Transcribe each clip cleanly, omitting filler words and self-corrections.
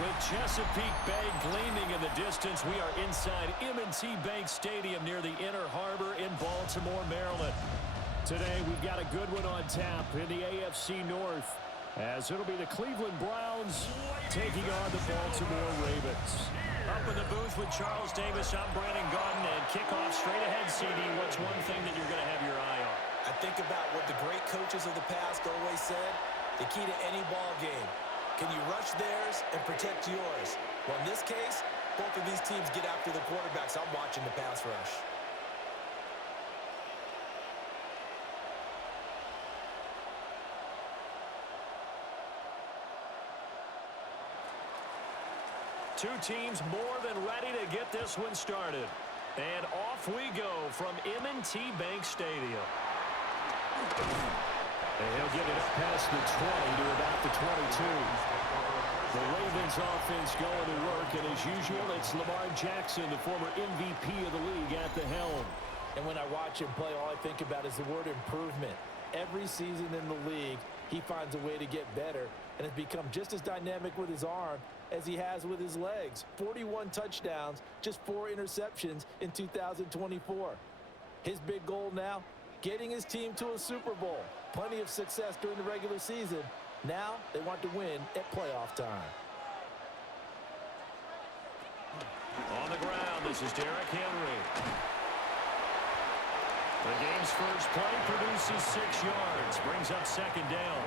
With Chesapeake Bay gleaming in the distance, we are inside M&T Bank Stadium near the Inner Harbor in Baltimore, Maryland. Today, we've got a good one on tap in the AFC North, as it'll be the Cleveland Browns taking on the Baltimore Ravens. Up in the booth with Charles Davis, I'm Brandon Gaudin, and kickoff straight ahead, CD. What's one thing that you're going to have your eye on? I think about what the great coaches of the past always said, the key to any ball game. Can you rush theirs and protect yours? Well, in this case, both of these teams get after the quarterbacks. I'm watching the pass rush. Two teams more than ready to get this one started. And off we go from M&T Bank Stadium. And he'll get it up past the 20 to about the 22. The Ravens offense going to work, and as usual, it's Lamar Jackson, the former MVP of the league, at the helm. And when I watch him play, all I think about is the word improvement. Every season in the league, he finds a way to get better, and has become just as dynamic with his arm as he has with his legs. 41 touchdowns, just 4 interceptions in 2024. His big goal now, getting his team to a Super Bowl. Plenty of success during the regular season. Now they want to win at playoff time. On the ground, this is Derrick Henry. The game's first play produces 6 yards, brings up second down.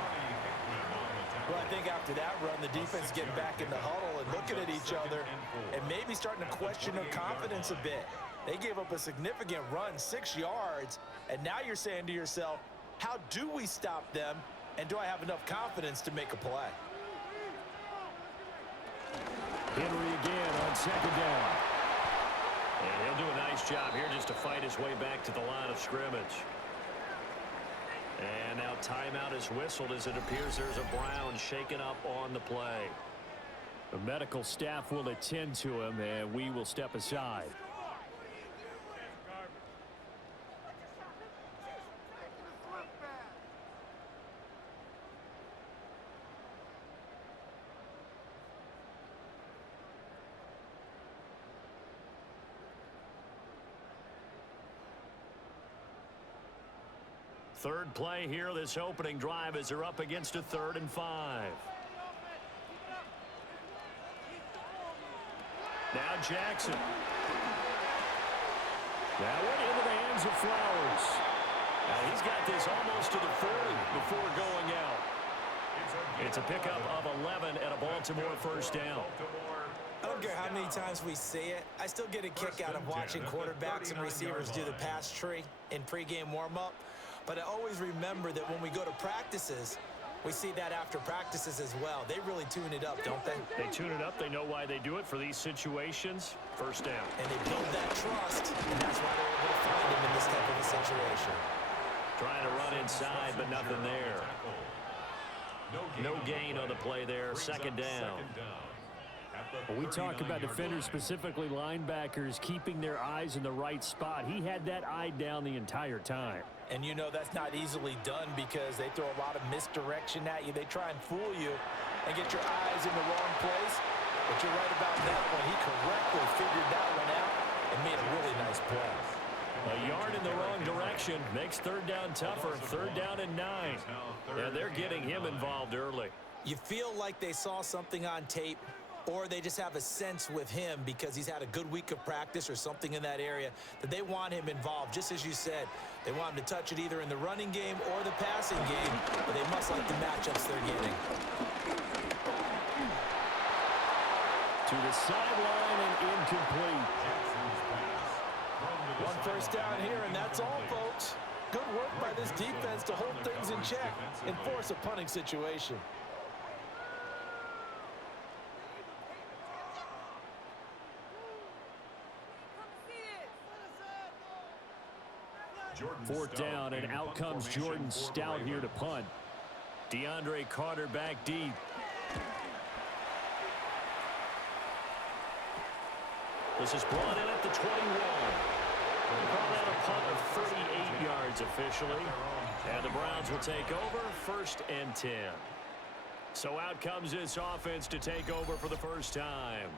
Well, I think after that run, the defense getting back in the huddle and looking at each other and maybe starting to question their confidence a bit. They gave up a significant run, 6 yards, and now you're saying to yourself, how do we stop them, and do I have enough confidence to make a play? Henry again on second down. And he'll do a nice job here just to fight his way back to the line of scrimmage. And now timeout is whistled as it appears there's a Brown shaken up on the play. The medical staff will attend to him, and we will step aside. Third play here, this opening drive, as they're up against a 3rd and 5. Now Jackson. That one into the hands of Flowers. Now he's got this almost to the 40 before going out. It's a pickup of 11 and a Baltimore first down. I don't care how many times we see it. I still get a kick out of watching quarterbacks and receivers do the pass tree in pregame warm-up. But I always remember that when we go to practices, we see that after practices as well. They really tune it up, don't they? They tune it up. They know why they do it for these situations. First down. And they build that trust, and that's why they're able to find him in this type of a situation. Trying to run inside, but nothing there. No gain on the play there. Second down. We talk about defenders, specifically linebackers, keeping their eyes in the right spot. He had that eye down the entire time. And you know that's not easily done because they throw a lot of misdirection at you. They try and fool you and get your eyes in the wrong place. But you're right about that one. He correctly figured that one out and made a really nice play. A yard in the wrong direction makes third down tougher. Third down and 9. And they're getting him involved early. You feel like they saw something on tape, or they just have a sense with him because he's had a good week of practice or something in that area that they want him involved. Just as you said, they want him to touch it either in the running game or the passing game, but they must like the matchups they're getting. To the sideline and incomplete. One first down here, and that's all, folks. Good work by this defense to hold things in check and force a punting situation. Fourth down, and out comes Jordan Stout here to punt. DeAndre Carter back deep. This is brought in at the 21. Call that a punt of 38 yards officially. And the Browns will take over, 1st and 10. So out comes this offense to take over for the first time.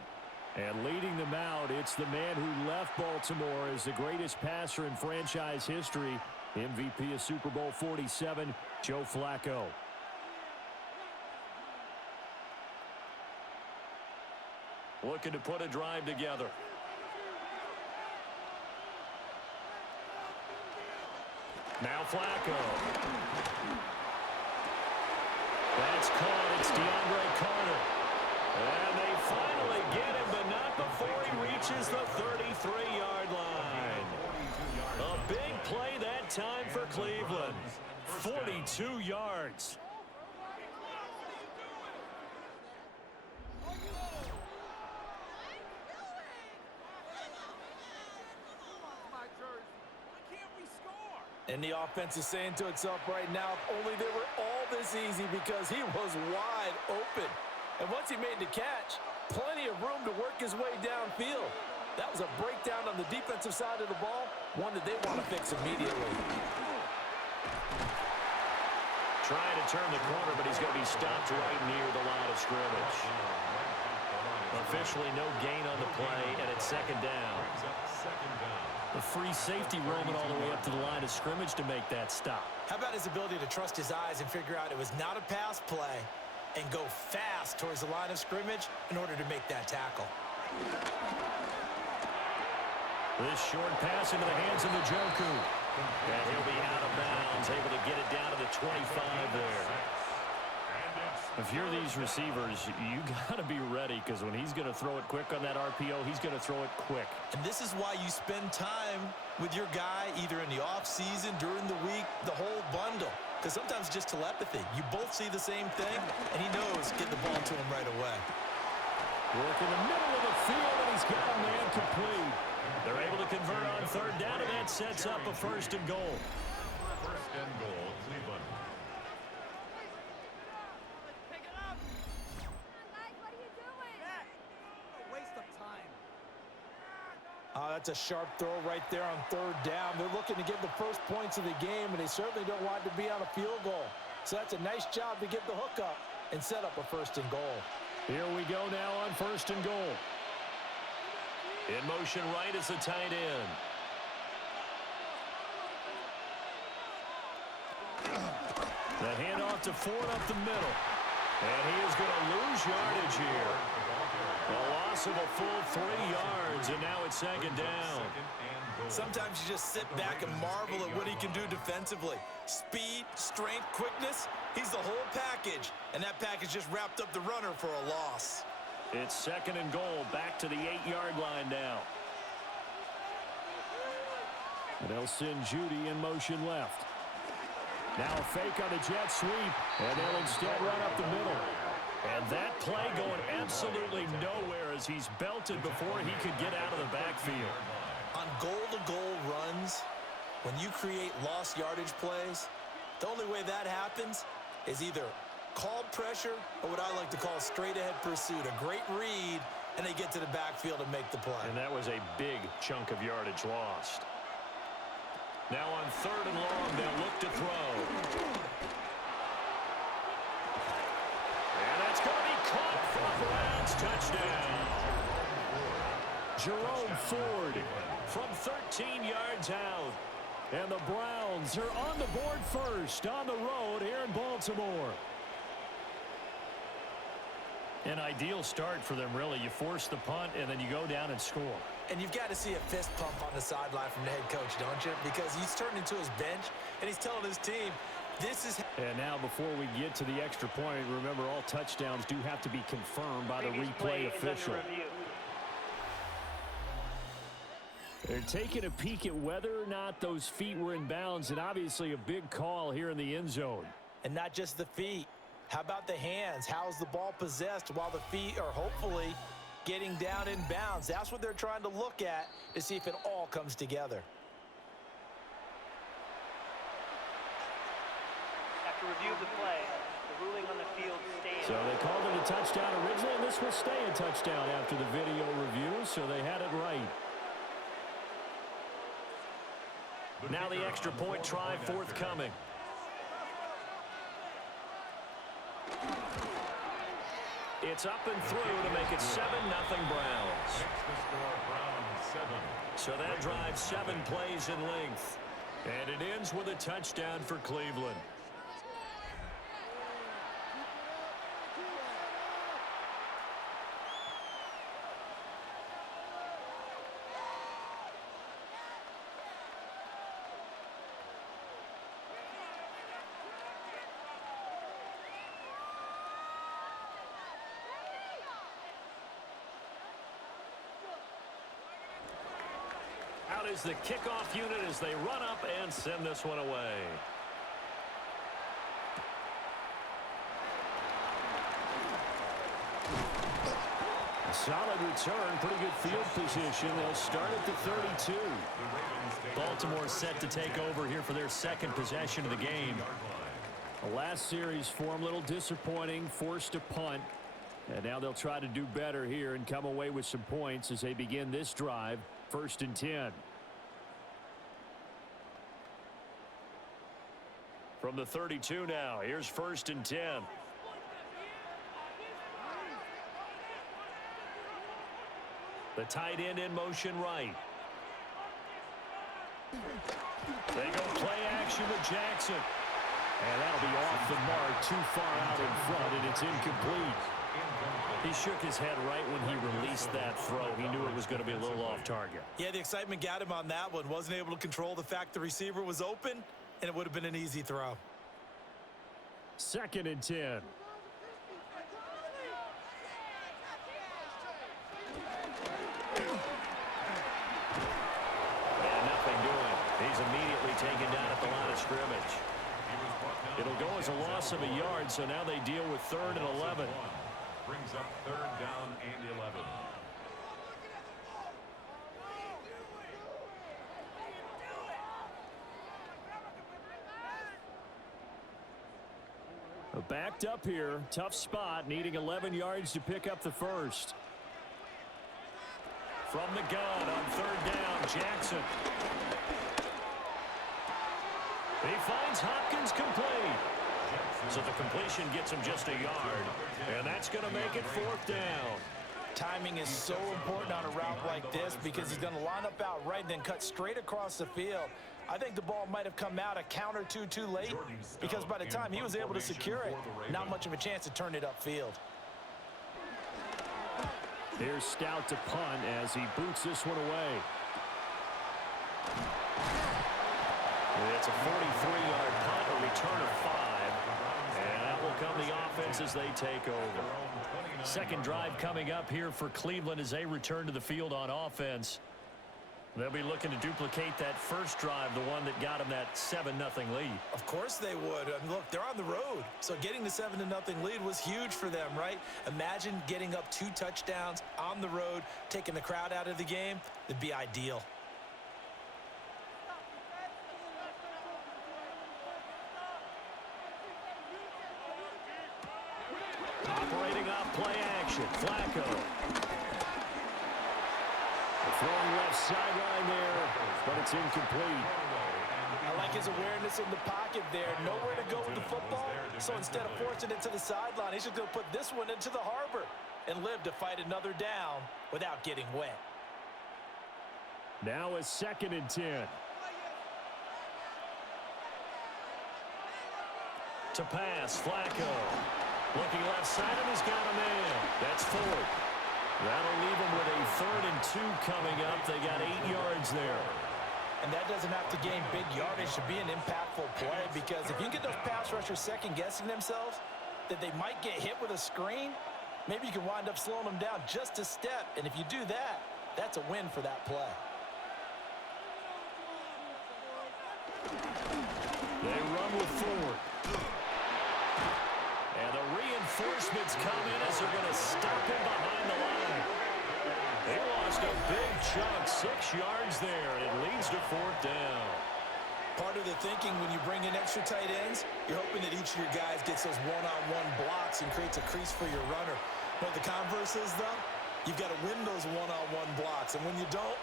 And leading them out, it's the man who left Baltimore as the greatest passer in franchise history, MVP of Super Bowl 47, Joe Flacco. Looking to put a drive together. Now Flacco. That's caught. It's DeAndre Carter. And they finally get him, but not before he reaches the 33-yard line. A big play that time for Cleveland. 42 yards. And the offense is saying to itself right now, if only they were all this easy, because he was wide open. And once he made the catch, plenty of room to work his way downfield. That was a breakdown on the defensive side of the ball, one that they want to fix immediately. Trying to turn the corner, but he's going to be stopped right near the line of scrimmage. Officially no gain on the play, and it's second down. The free safety roaming all the way up to the line of scrimmage to make that stop. How about his ability to trust his eyes and figure out it was not a pass play and go fast towards the line of scrimmage in order to make that tackle. This short pass into the hands of Njoku. And he'll be out of bounds, able to get it down to the 25 there. If you're these receivers, you got to be ready, because when he's going to throw it quick on that RPO, he's going to throw it quick. And this is why you spend time with your guy either in the offseason, during the week, the whole bundle. Because sometimes just telepathy. You both see the same thing, and he knows get the ball to him right away. Work in the middle of the field, and he's got a man complete. They're able to convert on third down, and that sets up a first and goal. First and goal, Cleveland. That's a sharp throw right there on third down. They're looking to get the first points of the game, and they certainly don't want to be on a field goal. So that's a nice job to get the hook up and set up a first and goal. Here we go now on first and goal. In motion right is the tight end. The handoff to Ford up the middle. And he is going to lose yardage here. A loss of a full 3 yards, and now it's second down. Sometimes you just sit back and marvel at what he can do defensively. Speed, strength, quickness, he's the whole package. And that package just wrapped up the runner for a loss. It's second and goal, back to the 8-yard line now. And they'll send Judy in motion left. Now a fake on the jet sweep, and they'll instead run up the middle. And that play going absolutely nowhere as he's belted before he could get out of the backfield. On goal-to-goal runs, when you create lost yardage plays, the only way that happens is either called pressure or what I like to call straight-ahead pursuit. A great read, and they get to the backfield and make the play. And that was a big chunk of yardage lost. Now on third and long, they'll look to throw. And that's going to be caught for a Browns touchdown. Jerome Ford from 13 yards out. And the Browns are on the board first on the road here in Baltimore. An ideal start for them, really. You force the punt, and then you go down and score. And you've got to see a fist pump on the sideline from the head coach, don't you? Because he's turned into his bench, and he's telling his team, this is... And now before we get to the extra point, remember all touchdowns do have to be confirmed by the replay official. They're taking a peek at whether or not those feet were in bounds, and obviously a big call here in the end zone. And not just the feet. How about the hands? How's the ball possessed while the feet are hopefully getting down in bounds? That's what they're trying to look at to see if it all comes together. After review of the play, the ruling on the field stands. So they called it a touchdown originally, and this will stay a touchdown after the video review, so they had it right. Now the extra point try forthcoming. It's up and through to make it 7-0 Browns. Makes the score Browns 7. So that drives 7 plays in length. And it ends with a touchdown for Cleveland. Out is the kickoff unit as they run up and send this one away. A solid return, pretty good field position. They'll start at the 32. Baltimore set to take over here for their second possession of the game. The last series for them, a little disappointing, forced a punt. And now they'll try to do better here and come away with some points as they begin this drive. 1st and 10. From the 32 now, here's 1st and 10. The tight end in motion right. They go play action with Jackson. And that'll be off the mark, too far out in front, and it's incomplete. He shook his head right when he released that throw. He knew it was going to be a little off target. Yeah, the excitement got him on that one. Wasn't able to control the fact the receiver was open, and it would have been an easy throw. 2nd and 10. And nothing doing. He's immediately taken down at the line of scrimmage. It'll go as a loss of a yard, so now they deal with 3rd and 11. Brings up 3rd down and 11. Backed up here, tough spot, needing 11 yards to pick up the first. From the gun on 3rd down, Jackson. He finds Hopkins complete. So the completion gets him just a yard, and that's going to make it 4th down. Timing is so important on a route like this because he's going to line up out right and then cut straight across the field. I think the ball might have come out a count or two too late because by the time he was able to secure it, not much of a chance to turn it upfield. Here's Stout to punt as he boots this one away. It's a 43-yard punt, a return of 5. And that will come the offense as they take over. Second drive coming up here for Cleveland as they return to the field on offense. They'll be looking to duplicate that first drive, the one that got them that 7-0 lead. Of course they would. I mean, look, they're on the road. So getting the 7-0 lead was huge for them, right? Imagine getting up 2 touchdowns on the road, taking the crowd out of the game. It'd be ideal. Operating off play action, Flacco. Throwing left sideline there, but it's incomplete. I like his awareness in the pocket there. Nowhere to go with the football, so instead of forcing it to the sideline, he's just going to put this one into the harbor and live to fight another down without getting wet. Now a 2nd and 10. To pass, Flacco. Looking left side, and he's got a man. That's 4th. That'll leave them with a 3rd and 2 coming up. They got 8 yards there. And that doesn't have to gain big yardage to be an impactful play because if you get those pass rushers second-guessing themselves that they might get hit with a screen, maybe you can wind up slowing them down just a step. And if you do that, that's a win for that play. They run with Ford. And the reinforcements come in as they're going to stop him behind the line. They lost a big chunk, 6 yards there, and it leads to 4th down. Part of the thinking when you bring in extra tight ends, you're hoping that each of your guys gets those one-on-one blocks and creates a crease for your runner. But the converse is, though, you've got to win those one-on-one blocks. And when you don't,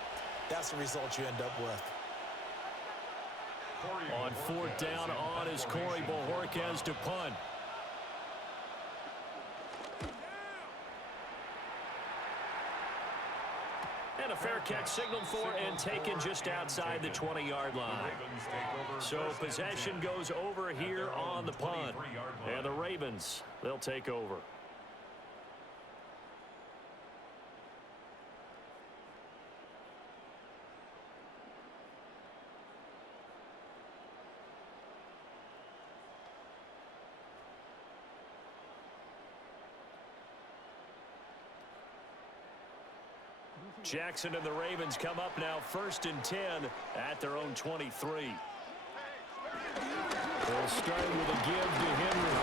that's the result you end up with. On 4th down, on is Corey Bojorquez to punt. a fair catch signaled for and taken just outside the 20-yard line. So possession goes over here on the punt. And the Ravens, they'll take over. Jackson and the Ravens come up now 1st and 10 at their own 23. They'll start with a give to Henry.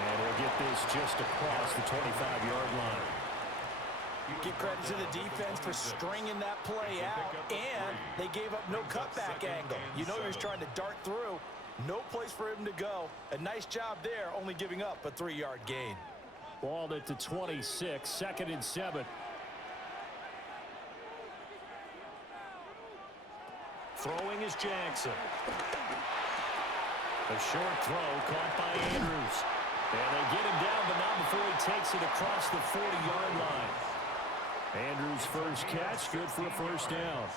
And he'll get this just across the 25-yard line. Give credit to the defense for stringing that play out, and they gave up no cutback angle. You know he was trying to dart through. No place for him to go. A nice job there, only giving up a 3-yard gain. Balled at the 26, 2nd and 7. Throwing is Jackson. A short throw caught by Andrews. And they get him down, but not before he takes it across the 40-yard line. Andrews' first catch, good for a first down.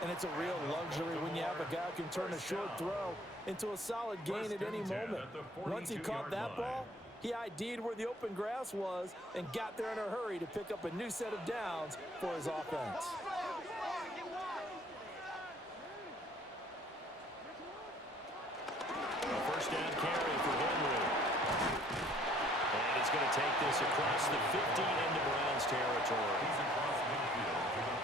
And it's a real luxury when you have a guy who can turn a short throw into a solid gain at any moment. Once he caught that ball, he ID'd where the open grass was and got there in a hurry to pick up a new set of downs for his offense. First down carry for Henry. And he's going to take this across the 50 into Browns territory.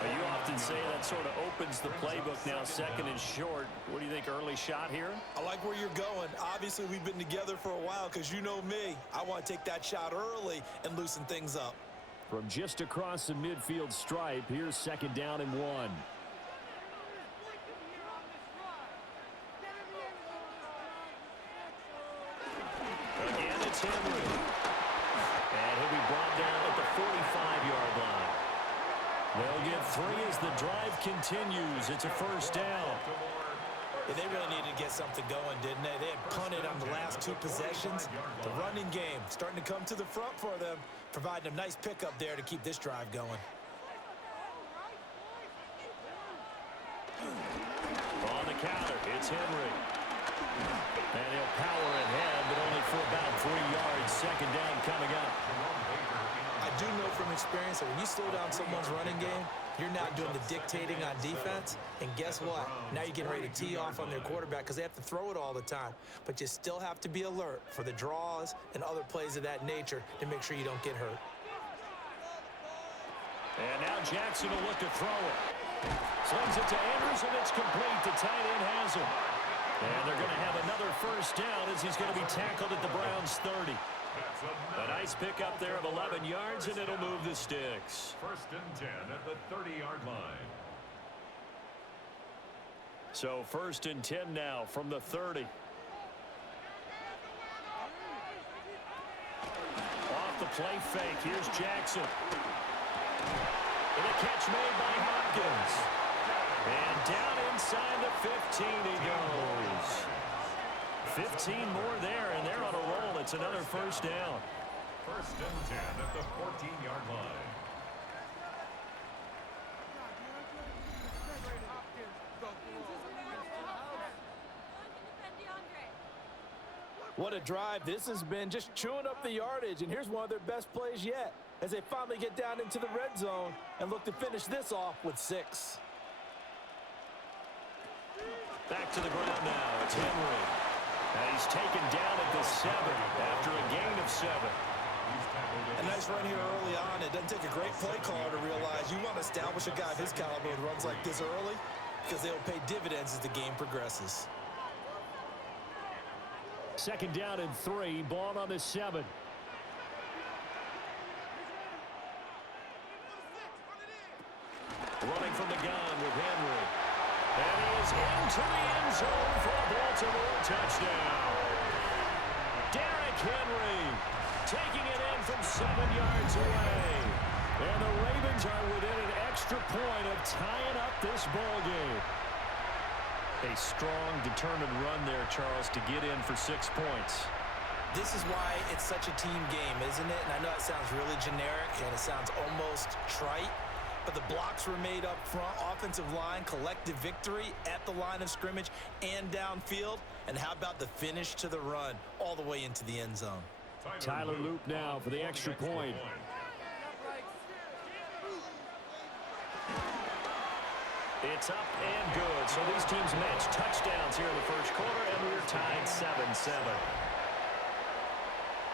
You often say that sort of opens the playbook now, 2nd and short. What do you think, early shot here? I like where you're going. Obviously, we've been together for a while because you know me. I want to take that shot early and loosen things up. From just across the midfield stripe, here's 2nd down and 1. Again, it's Henry. And he'll be brought down at the 45-yard line. They'll get 3 as the drive continues. It's a first down. Yeah, they really needed to get something going, didn't they? They had punted on the last 2 possessions. The running game starting to come to the front for them, providing a nice pickup there to keep this drive going. On the counter, it's Henry. And he'll power ahead, but only for about 3 yards. 2nd down coming up. I do know from experience that when you slow down someone's running game, you're not doing the dictating on defense. And guess what? Now you're getting ready to tee off on their quarterback because they have to throw it all the time. But you still have to be alert for the draws and other plays of that nature to make sure you don't get hurt. And now Jackson will look to throw it. Slings it to Andrews, and it's complete. The tight end has him. And they're going to have another first down as he's going to be tackled at the Browns' 30. A nice pickup there of 11 yards, and it'll move the sticks. 1st and 10 at the 30-yard line. So 1st and 10 now from the 30. Off the play fake, here's Jackson. And a catch made by Hopkins. And down inside the 15 he goes. 15 more there, and they're on a roll. It's another first down. 1st and 10 at the 14-yard line. What a drive this has been, just chewing up the yardage. And here's one of their best plays yet as they finally get down into the red zone and look to finish this off with 6. Back to the ground now. It's Henry. And he's taken down at the 7 after a gain of 7. A nice run here early on. It doesn't take a great play caller to realize you want to establish a guy of his caliber with runs like this early because they'll pay dividends as the game progresses. 2nd down and 3. Ball on the 7. Running from the gun with Henry. And he is into the end zone for a Baltimore touchdown. Derrick Henry taking it in from 7 yards away. And the Ravens are within an extra point of tying up this ball game. A strong, determined run there, Charles, to get in for 6 points. This is why it's such a team game, isn't it? And I know it sounds really generic and it sounds almost trite, but the blocks were made up front. Offensive line, collective victory at the line of scrimmage and downfield. And how about the finish to the run all the way into the end zone? Tyler Loop now for the extra point. It's up and good. So these teams match touchdowns here in the first quarter, and we're tied 7-7.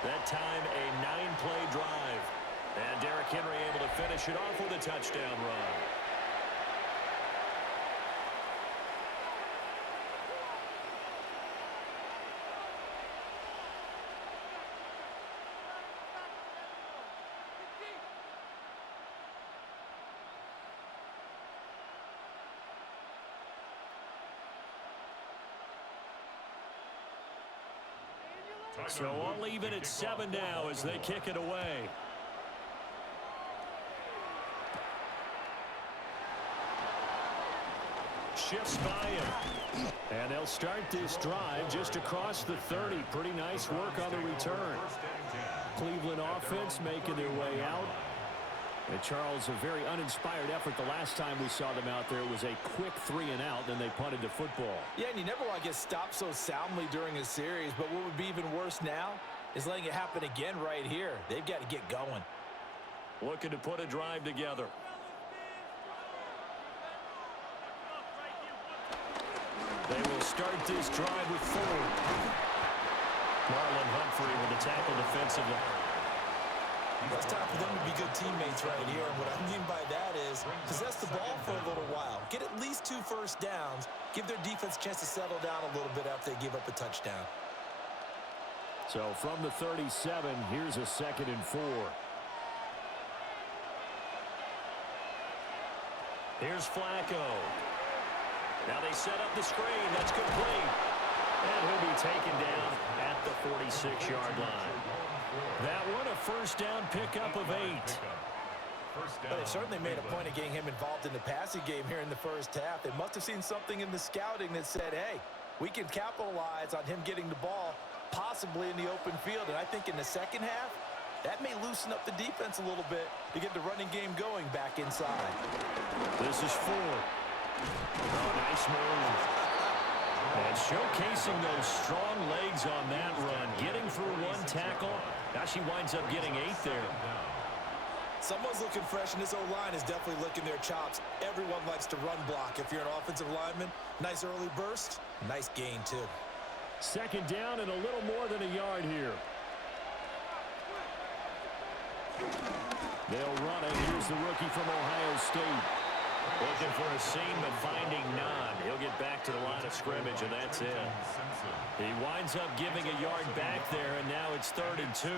That time, a 9-play drive. And Derrick Henry able to finish it off with a touchdown run. So all even at 7 now as they kick it away. Shifts by him. And they'll start this drive just across the 30. Pretty nice work on the return. Cleveland offense making their way out. And Charles, a very uninspired effort the last time we saw them out there. It was a quick 3-and-out, and they punted the football. Yeah, and you never want to get stopped so soundly during a series, but what would be even worse now is letting it happen again right here. They've got to get going. Looking to put a drive together. They will start this drive with 4. Marlon Humphrey with the tackle defensively. It's time for them to be good teammates right here. And what I mean by that is possess the ball for a little while. Get at least 2 first downs. Give their defense a chance to settle down a little bit after they give up a touchdown. So from the 37, here's a 2nd and 4. Here's Flacco. Now they set up the screen. That's complete. And he'll be taken down at the 46-yard line. That one, a first down pickup of 8. But they certainly made a point of getting him involved in the passing game here in the first half. They must have seen something in the scouting that said, hey, we can capitalize on him getting the ball possibly in the open field. And I think in the second half, that may loosen up the defense a little bit to get the running game going back inside. This is 4. Oh, nice move. And showcasing those strong legs on that run. Getting through 1 tackle. Now she winds up getting 8 there. Someone's looking fresh, and this O-line is definitely licking their chops. Everyone likes to run block. If you're an offensive lineman, nice early burst, nice gain too. 2nd down and a little more than a yard here. They'll run it. Here's the rookie from Ohio State. Looking for a seam, but finding none. He'll get back to the line of scrimmage, and that's it. He winds up giving a yard back there, and now it's 3rd and 2.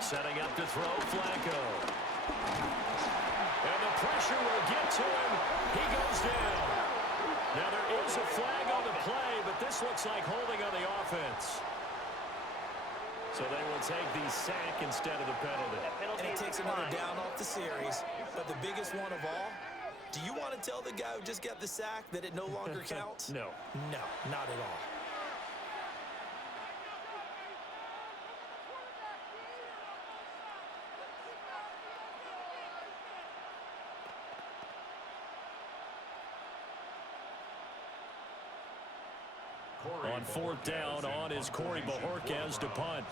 Setting up to throw, Flacco. And the pressure will get to him. He goes down. Now there is a flag on the play, but this looks like holding on the offense. So they will take the sack instead of the penalty. And it takes another down off the series. But the biggest one of all, do you want to tell the guy who just got the sack that it no longer counts? No. No, not at all. On 4th down, on is Corey Bojorquez to punt.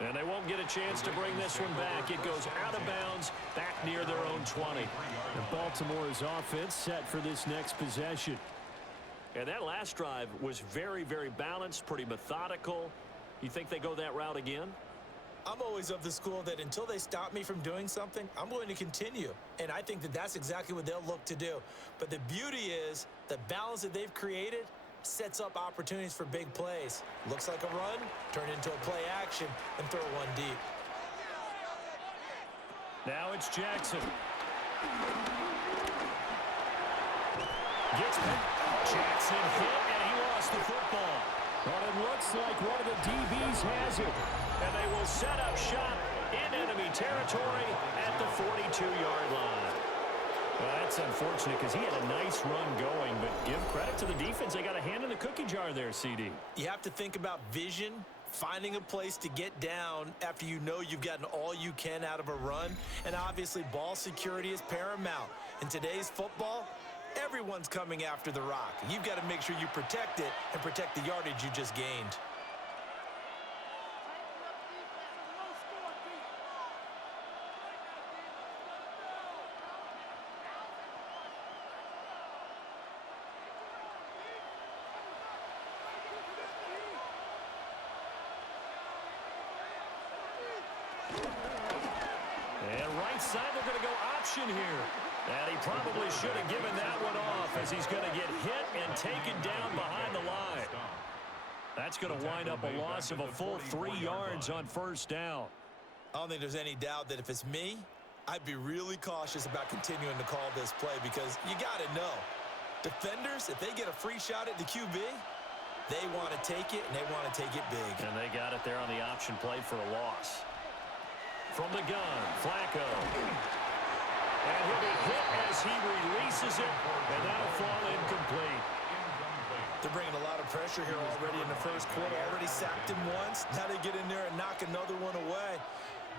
And they won't get a chance to bring this one back. It goes out of bounds, back near their own 20. And Baltimore's offense set for this next possession. And that last drive was very, very balanced, pretty methodical. You think they go that route again? I'm always of the school that until they stop me from doing something, I'm going to continue. And I think that that's exactly what they'll look to do. But the beauty is the balance that they've created sets up opportunities for big plays. Looks like a run, turn into a play action, and throw one deep. Now it's Jackson. Gets Jackson hit, and he lost the football. But it looks like one of the DBs has it. And they will set up shop in enemy territory at the 42-yard line. Well, that's unfortunate because he had a nice run going, but give credit to the defense. They got a hand in the cookie jar there, CD. You have to think about vision, finding a place to get down after you know you've gotten all you can out of a run, and obviously ball security is paramount. In today's football, everyone's coming after the rock. You've got to make sure you protect it and protect the yardage you just gained. Side, they're going to go option here. And he probably should have given that one off as he's going to get hit and taken down behind the line. That's going to wind up a loss of a full 3 yards on first down. I don't think there's any doubt that if it's me, I'd be really cautious about continuing to call this play because you got to know, defenders, if they get a free shot at the QB, they want to take it, and they want to take it big. And they got it there on the option play for a loss. From the gun, Flacco. And he'll be hit as he releases it, and that'll fall incomplete. They're bringing a lot of pressure here already in the first quarter. Already sacked him once. Now they get in there and knock another one away.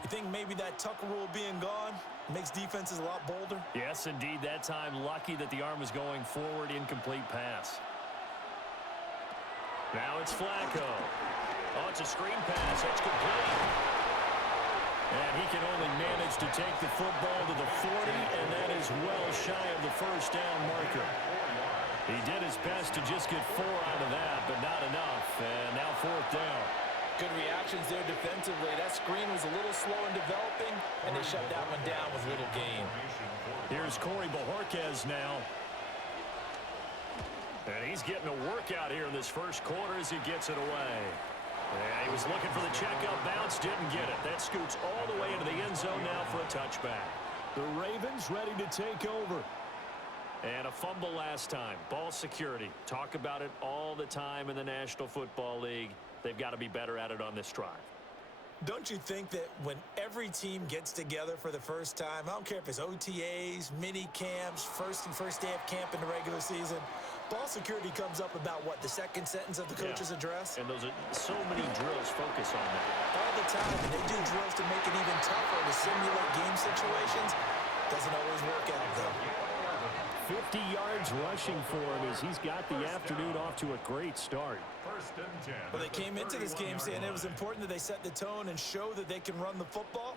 You think maybe that Tucker rule being gone makes defenses a lot bolder? Yes, indeed. That time, lucky that the arm was going forward. Incomplete pass. Now it's Flacco. Oh, it's a screen pass. That's complete. And he can only manage to take the football to the 40, and that is well shy of the first down marker. He did his best to just get 4 out of that, but not enough. And now fourth down. Good reactions there defensively. That screen was a little slow in developing, and they shut that one down with little gain. Here's Corey Bojorquez now. And he's getting a workout here in this first quarter as he gets it away. Yeah, he was looking for the checkup bounce, didn't get it. That scoots all the way into the end zone now for a touchback. The Ravens ready to take over. And a fumble last time. Ball security. Talk about it all the time in the National Football League. They've got to be better at it on this drive. Don't you think that when every team gets together for the first time, I don't care if it's OTAs, mini camps, first day of camp in the regular season, ball security comes up about what, the second sentence of the coach's address? And those are so many drills focus on that. All the time. And they do drills to make it even tougher to simulate game situations. Doesn't always work out, though. 50 yards rushing for him as he's got the afternoon off to a great start. Well, they came into this game saying it was important that they set the tone and show that they can run the football.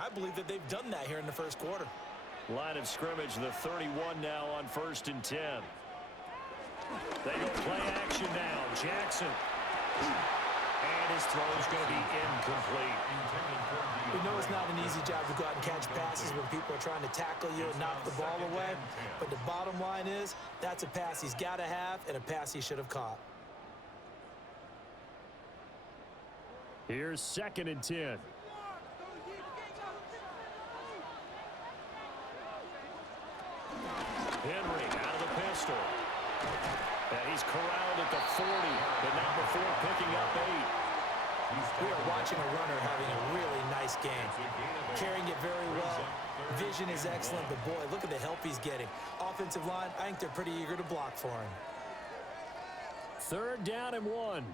I believe that they've done that here in the first quarter. Line of scrimmage, the 31 now on 1st and 10. They go play action now. Jackson. And his throw is going to be incomplete. We know it's not an easy job to go out and catch passes when people are trying to tackle you and knock the ball away. But the bottom line is, that's a pass he's got to have and a pass he should have caught. Here's 2nd and 10. Henry out of the pistol. And he's corralled at the 40, but not before picking up 8. We are watching a runner having a really nice game. Carrying it very well. Vision is excellent, but boy, look at the help he's getting. Offensive line, I think they're pretty eager to block for him. 3rd down and 1.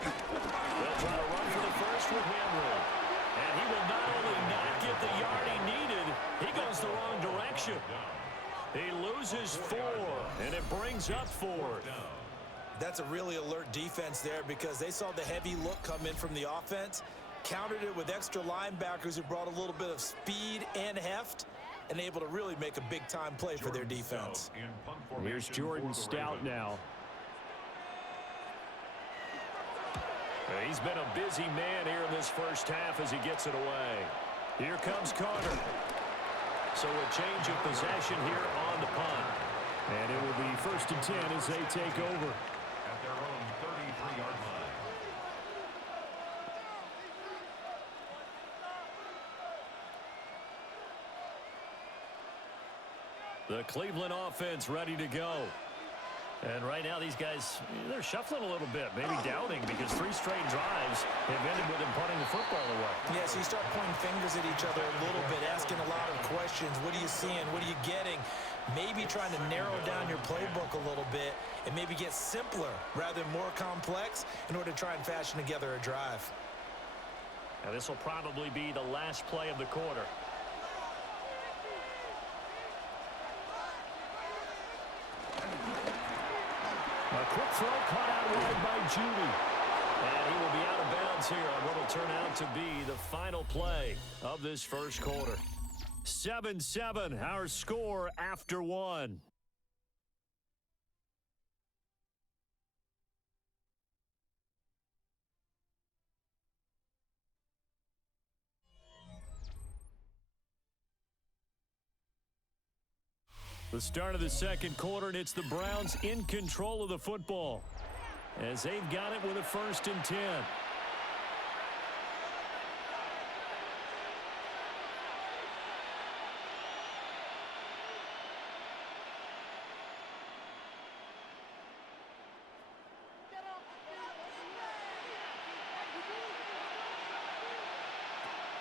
They'll try to run for the first with Henry. And he will not only not get the yard he needed, he goes the wrong direction. He loses 4, and it brings up 4th. That's a really alert defense there because they saw the heavy look come in from the offense, countered it with extra linebackers who brought a little bit of speed and heft, and able to really make a big-time play for their defense. Here's Jordan Stout now. He's been a busy man here in this first half as he gets it away. Here comes Carter. So a change of possession here on the punt. And it will be 1st and 10 as they take over. At their own 33-yard line. The Cleveland offense ready to go. And right now, these guys, they're shuffling a little bit, maybe doubting, because 3 straight drives have ended with them punting the football away. Yeah, so you start pointing fingers at each other a little bit, asking a lot of questions. What are you seeing? What are you getting? Maybe trying to narrow down your playbook a little bit and maybe get simpler rather than more complex in order to try and fashion together a drive. Now, this will probably be the last play of the quarter. A quick throw caught out wide by Judy. And he will be out of bounds here on what will turn out to be the final play of this first quarter. 7-7, our score after 1. The start of the second quarter, and it's the Browns in control of the football as they've got it with a 1st and 10.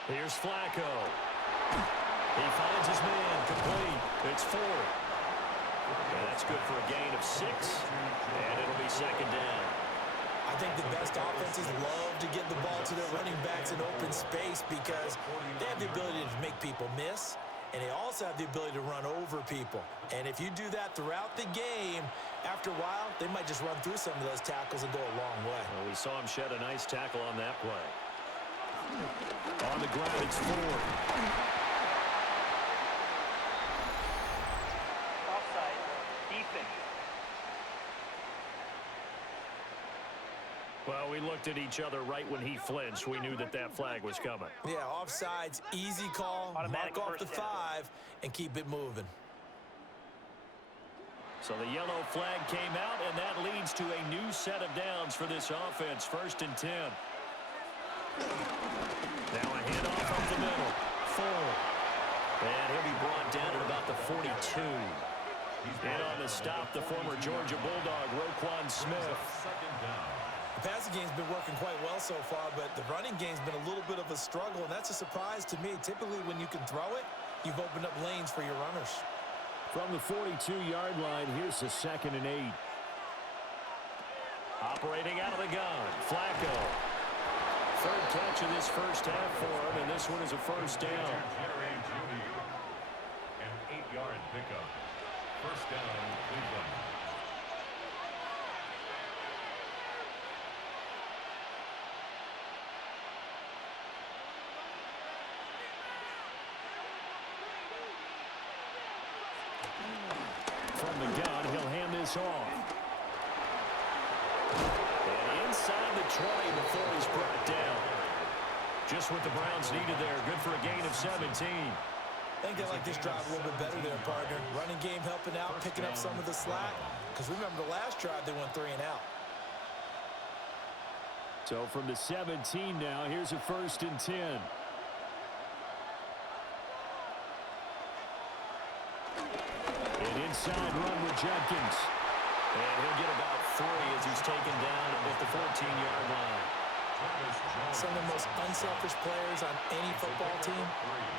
Here's Flacco. He finds his man, complete. It's 4. And that's good for a gain of 6, and it'll be 2nd down. I think the best offenses love to get the ball to their running backs in open space because they have the ability to make people miss, and they also have the ability to run over people. And if you do that throughout the game, after a while, they might just run through some of those tackles and go a long way. Well, we saw him shed a nice tackle on that play. On the ground, it's 4. Well, we looked at each other right when he flinched. We knew that that flag was coming. Yeah, offsides, easy call, mark off the 5, and keep it moving. So the yellow flag came out, and that leads to a new set of downs for this offense. 1st and 10. Now a handoff up the middle. 4. And he'll be brought down at about the 42. And on the stop, the former Georgia Bulldog, Roquan Smith. The passing game's been working quite well so far, but the running game's been a little bit of a struggle, and that's a surprise to me. Typically, when you can throw it, you've opened up lanes for your runners. From the 42-yard line, here's the 2nd and 8. Operating out of the gun, Flacco. 3rd catch of this first half for him, and this one is a 1st down. An 8-yard pickup. 1st down, Cleveland. From the gun, he'll hand this off. And inside the 20 before he's brought down. Just what the Browns needed there. Good for a gain of 17. I think they like this drive a little bit better there, partner. Running game helping out, picking up some of the slack. Because remember, the last drive, they went 3 and out. So from the 17 now, here's a 1st and 10. An inside run with Jenkins. And he'll get about 3 as he's taken down at the 14-yard line. Some of the most unselfish players on any football team,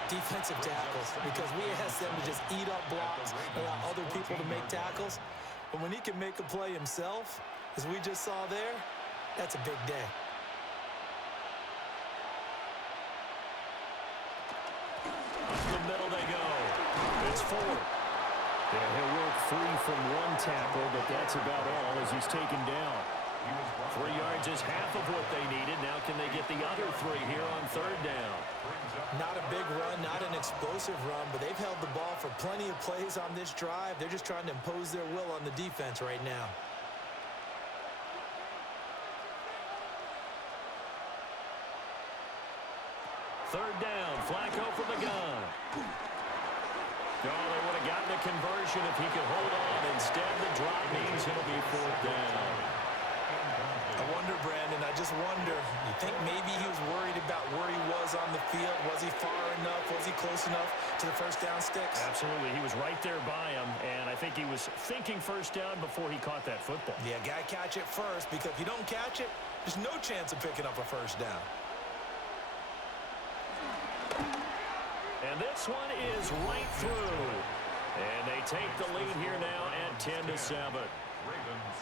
defensive tackles, because we ask them to just eat up blocks, allow other people to make tackles. But when he can make a play himself, as we just saw there, that's a big day. Up the middle they go. It's 4. Yeah, he'll work free from 1 tackle, but that's about all as he's taken down. 3 yards is half of what they needed. Now can they get the other 3 here on 3rd down? Not a big run, not an explosive run, but they've held the ball for plenty of plays on this drive. They're just trying to impose their will on the defense right now. Third down, Flacco from the gun. Oh, they would have gotten a conversion if he could hold on. Instead, the drop means it'll be 4th down. I wonder, Brandon, I just wonder, you think maybe he was worried about where he was on the field? Was he far enough? Was he close enough to the first down sticks? Absolutely. He was right there by him, and I think he was thinking first down before he caught that football. Yeah, got to catch it first, because if you don't catch it, there's no chance of picking up a first down. And this one is right through. And they take the lead here now at 10-7.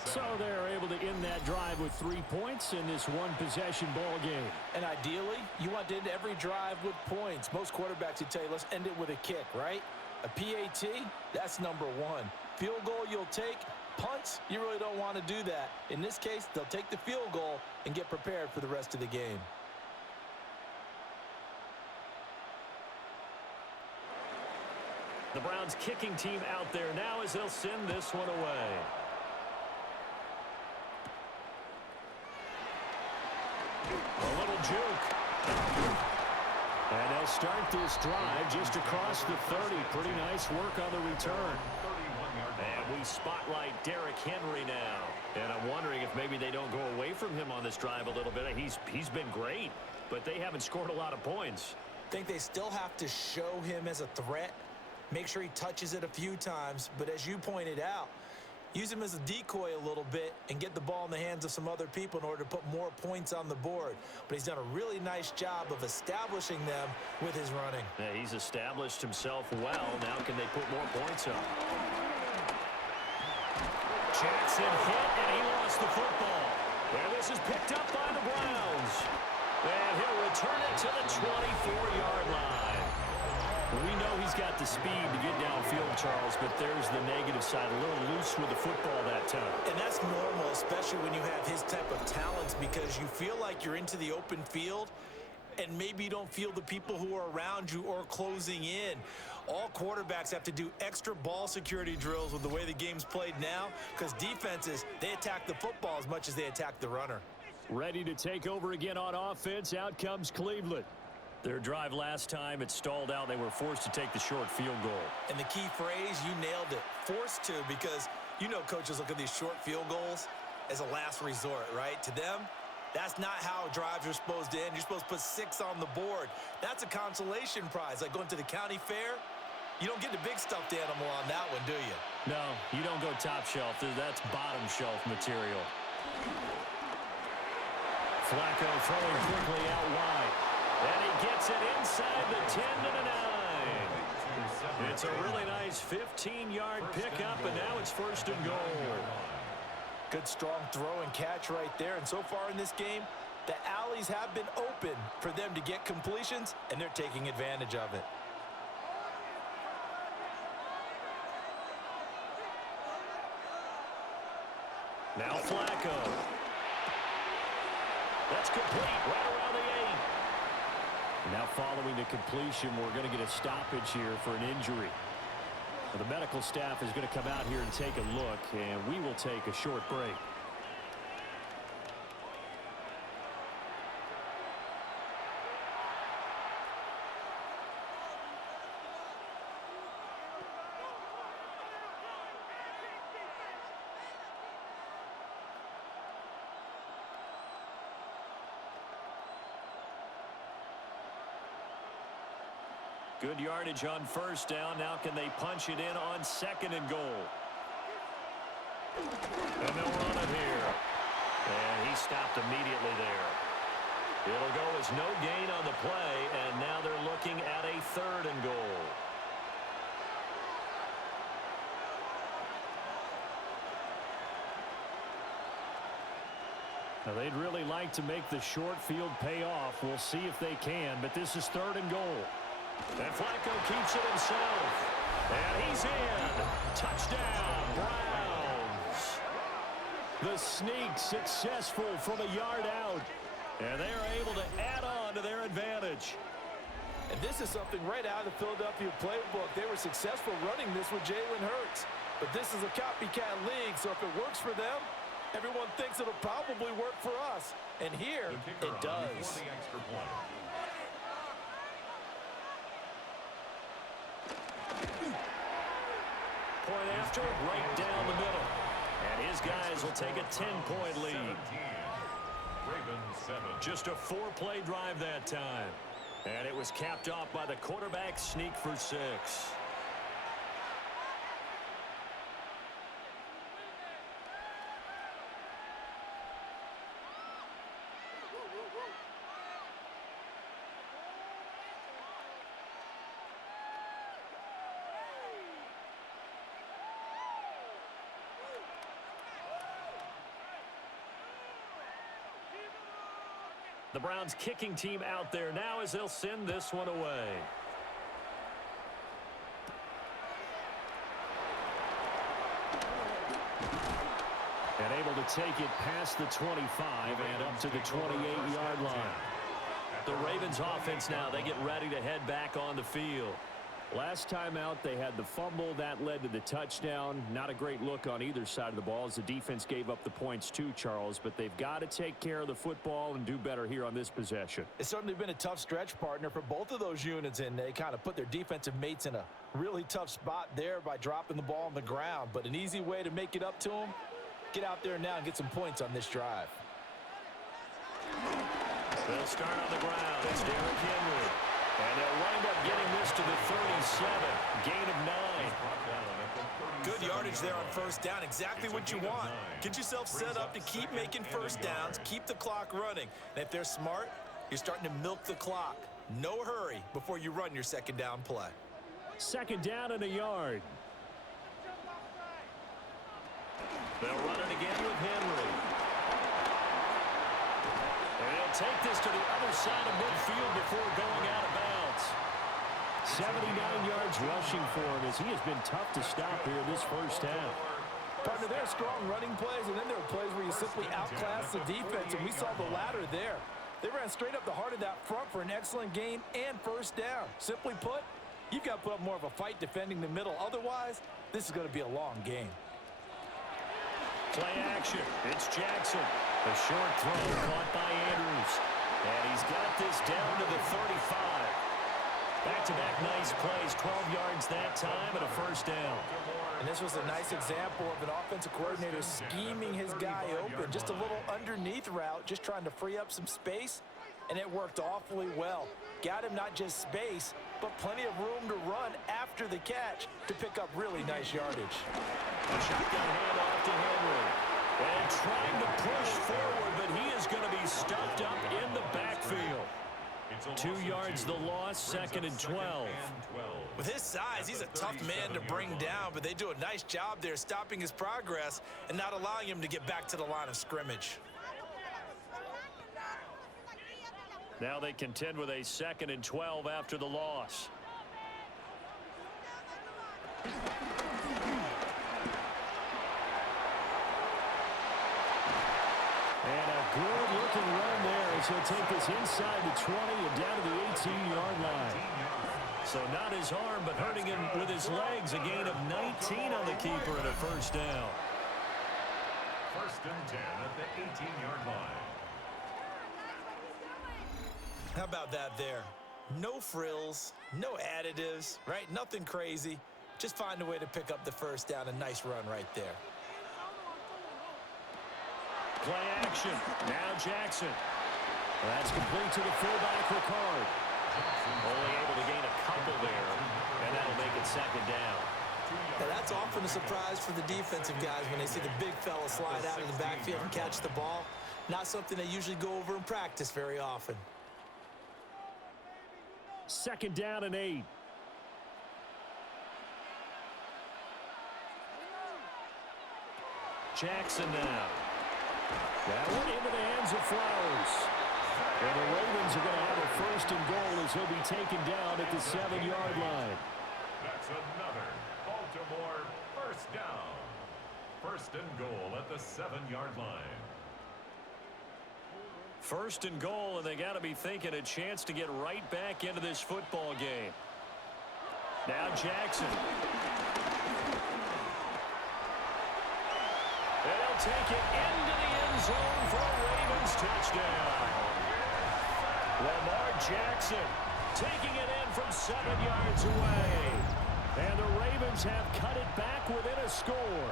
So they're able to end that drive with 3 points in this one-possession ball game. And ideally, you want to end every drive with points. Most quarterbacks would tell you, let's end it with a kick, right? A PAT, that's number one. Field goal you'll take. Punts, you really don't want to do that. In this case, they'll take the field goal and get prepared for the rest of the game. The Browns kicking team out there now as they'll send this one away. A little juke. And they'll start this drive just across the 30. Pretty nice work on the return. And we spotlight Derrick Henry now. And I'm wondering if maybe they don't go away from him on this drive a little bit. He's been great, but they haven't scored a lot of points. I think they still have to show him as a threat. Make sure he touches it a few times. But as you pointed out, use him as a decoy a little bit and get the ball in the hands of some other people in order to put more points on the board. But he's done a really nice job of establishing them with his running. Yeah, he's established himself well. Now can they put more points up? Jackson hit, and he lost the football. And this is picked up by the Browns. And he'll return it to the 24-yard line. We know he's got the speed to get downfield, Charles, but there's the negative side. A little loose with the football that time. And that's normal, especially when you have his type of talents, because you feel like you're into the open field and maybe you don't feel the people who are around you or closing in. All quarterbacks have to do extra ball security drills with the way the game's played now, because defenses, they attack the football as much as they attack the runner. Ready to take over again on offense. Out comes Cleveland. Their drive last time, it stalled out. They were forced to take the short field goal. And the key phrase, you nailed it, forced to, because you know coaches look at these short field goals as a last resort, right? To them, that's not how drives are supposed to end. You're supposed to put 6 on the board. That's a consolation prize, like going to the county fair. You don't get the big stuffed animal on that one, do you? No, you don't go top shelf. That's bottom shelf material. Flacco throwing quickly out wide. And he gets it inside the 10 to the 9. It's a really nice 15-yard pickup, and now it's first and goal. Good strong throw and catch right there. And so far in this game, the alleys have been open for them to get completions, and they're taking advantage of it. Now Flacco. That's complete right around the 8. Now following the completion, we're going to get a stoppage here for an injury. The medical staff is going to come out here and take a look, and we will take a short break. Good yardage on first down. Now can they punch it in on second and goal? And they'll run it here. And he stopped immediately there. It'll go as no gain on the play, and now they're looking at a third and goal. Now they'd really like to make the short field pay off. We'll see if they can, but this is third and goal. And Flacco keeps it himself. And he's in. Touchdown, Browns. The sneak successful from a yard out. And they are able to add on to their advantage. And this is something right out of the Philadelphia playbook. They were successful running this with Jalen Hurts. But this is a copycat league, so if it works for them, everyone thinks it'll probably work for us. And here, it does. Point after, right down the middle. And his guys will take a 10-point lead. Just a 4-play drive that time. And it was capped off by the quarterback sneak for 6. The Browns kicking team out there now as they'll send this one away. And able to take it past the 25 and up to the 28-yard line. The Ravens offense now, they get ready to head back on the field. Last time out, they had the fumble. That led to the touchdown. Not a great look on either side of the ball as the defense gave up the points too, Charles. But they've got to take care of the football and do better here on this possession. It's certainly been a tough stretch, partner, for both of those units, and they kind of put their defensive mates in a really tough spot there by dropping the ball on the ground. But an easy way to make it up to them, get out there now and get some points on this drive. They'll start on the ground. It's Derrick Henry. And they'll wind up getting this to the 37. Gain of 9. Good yardage there on first down. Exactly what you want. Get yourself set up to keep making first downs. Keep the clock running. And if they're smart, you're starting to milk the clock. No hurry before you run your second down play. Second down and a yard. They'll run it again with Henry. And he'll take this to the other side of midfield before going out of bounds. 79 yards rushing for him as he has been tough to stop here this first half. Partner, there are strong running plays, and then there are plays where you simply outclass the defense, and we saw the latter there. They ran straight up the heart of that front for an excellent gain and first down. Simply put, you've got to put up more of a fight defending the middle. Otherwise, this is going to be a long game. Play action. It's Jackson. The short throw caught by Andrews. And he's got this down to the 35. Back-to-back nice plays. 12 yards that time and a first down. And this was a nice example of an offensive coordinator scheming his guy open. Just a little underneath route, just trying to free up some space. And it worked awfully well. Got him not just space, but plenty of room to run after the catch to pick up really nice yardage. A shotgun handoff to Henry. And trying to push forward, but he is going to be stuffed up in the backfield. 2 yards the loss, second and 12. With his size, he's a tough man to bring down, but they do a nice job there stopping his progress and not allowing him to get back to the line of scrimmage. Now they contend with a second and 12 after the loss. And a good-looking run there as he'll take this inside the 20 and down to the 18-yard line. So not his arm, but hurting him with his legs. A gain of 19 on the keeper and a first down. First and 10 at the 18-yard line. How about that there? No frills, no additives, right? Nothing crazy. Just find a way to pick up the first down. A nice run right there. Play action. Now Jackson. That's complete to the fullback, Ricard. Only able to gain a couple there, and that'll make it second down. Now that's often a surprise for the defensive guys when they see the big fella slide out of the backfield and catch the ball. Not something they usually go over in practice very often. Second down and 8. Jackson now. That one into the hands of Flowers. And the Ravens are going to have a first and goal as he'll be taken down at the 7-yard line. That's another Baltimore first down. First and goal at the 7-yard line. First and goal, and they got to be thinking a chance to get right back into this football game. Now Jackson. They'll take it into the end zone for a Ravens touchdown. Lamar Jackson taking it in from 7 yards away. And the Ravens have cut it back within a score.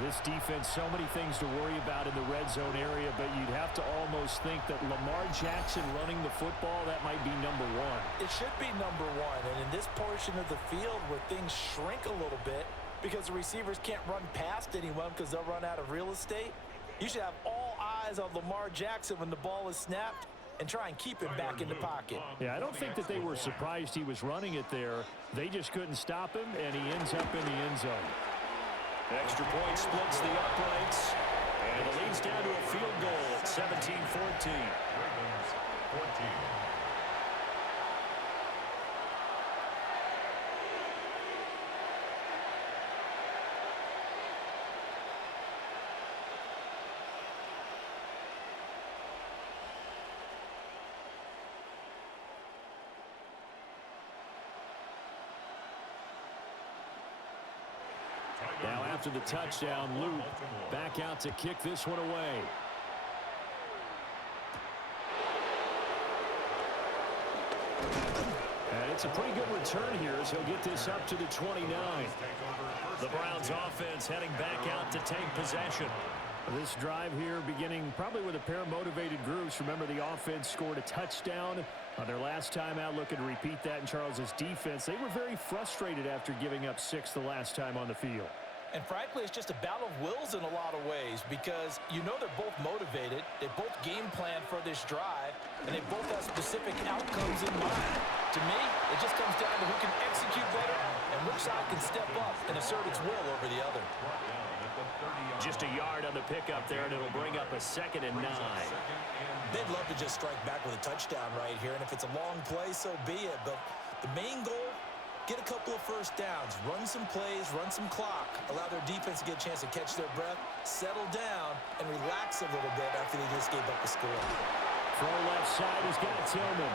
This defense, so many things to worry about in the red zone area, but you'd have to almost think that Lamar Jackson running the football, that might be number one. It should be number one, and in this portion of the field where things shrink a little bit because the receivers can't run past anyone because they'll run out of real estate, you should have all eyes on Lamar Jackson when the ball is snapped and try and keep him back in the pocket. Yeah, I don't think that they were surprised he was running it there. They just couldn't stop him, and he ends up in the end zone. Extra point splits the uprights, and it leads down to a field goal at 17-14. Ravens 14. Now after the touchdown, Luke back out to kick this one away. And it's a pretty good return here as he'll get this up to the 29. The Browns offense heading back out to take possession. This drive here beginning probably with a pair of motivated groups. Remember, the offense scored a touchdown on their last time out, looking to repeat that in Charles's defense. They were very frustrated after giving up 6 the last time on the field. And frankly, it's just a battle of wills in a lot of ways because you know they're both motivated. They both game plan for this drive, and they both have specific outcomes in mind. To me, it just comes down to who can execute better and which side can step up and assert its will over the other. Just a yard on the pickup there, and it'll bring up a 2nd and 9. They'd love to just strike back with a touchdown right here, and if it's a long play, so be it. But the main goal, get a couple of first downs, run some plays, run some clock, allow their defense to get a chance to catch their breath, settle down, and relax a little bit after they just gave up a score. Throw left side, he's got Tillman.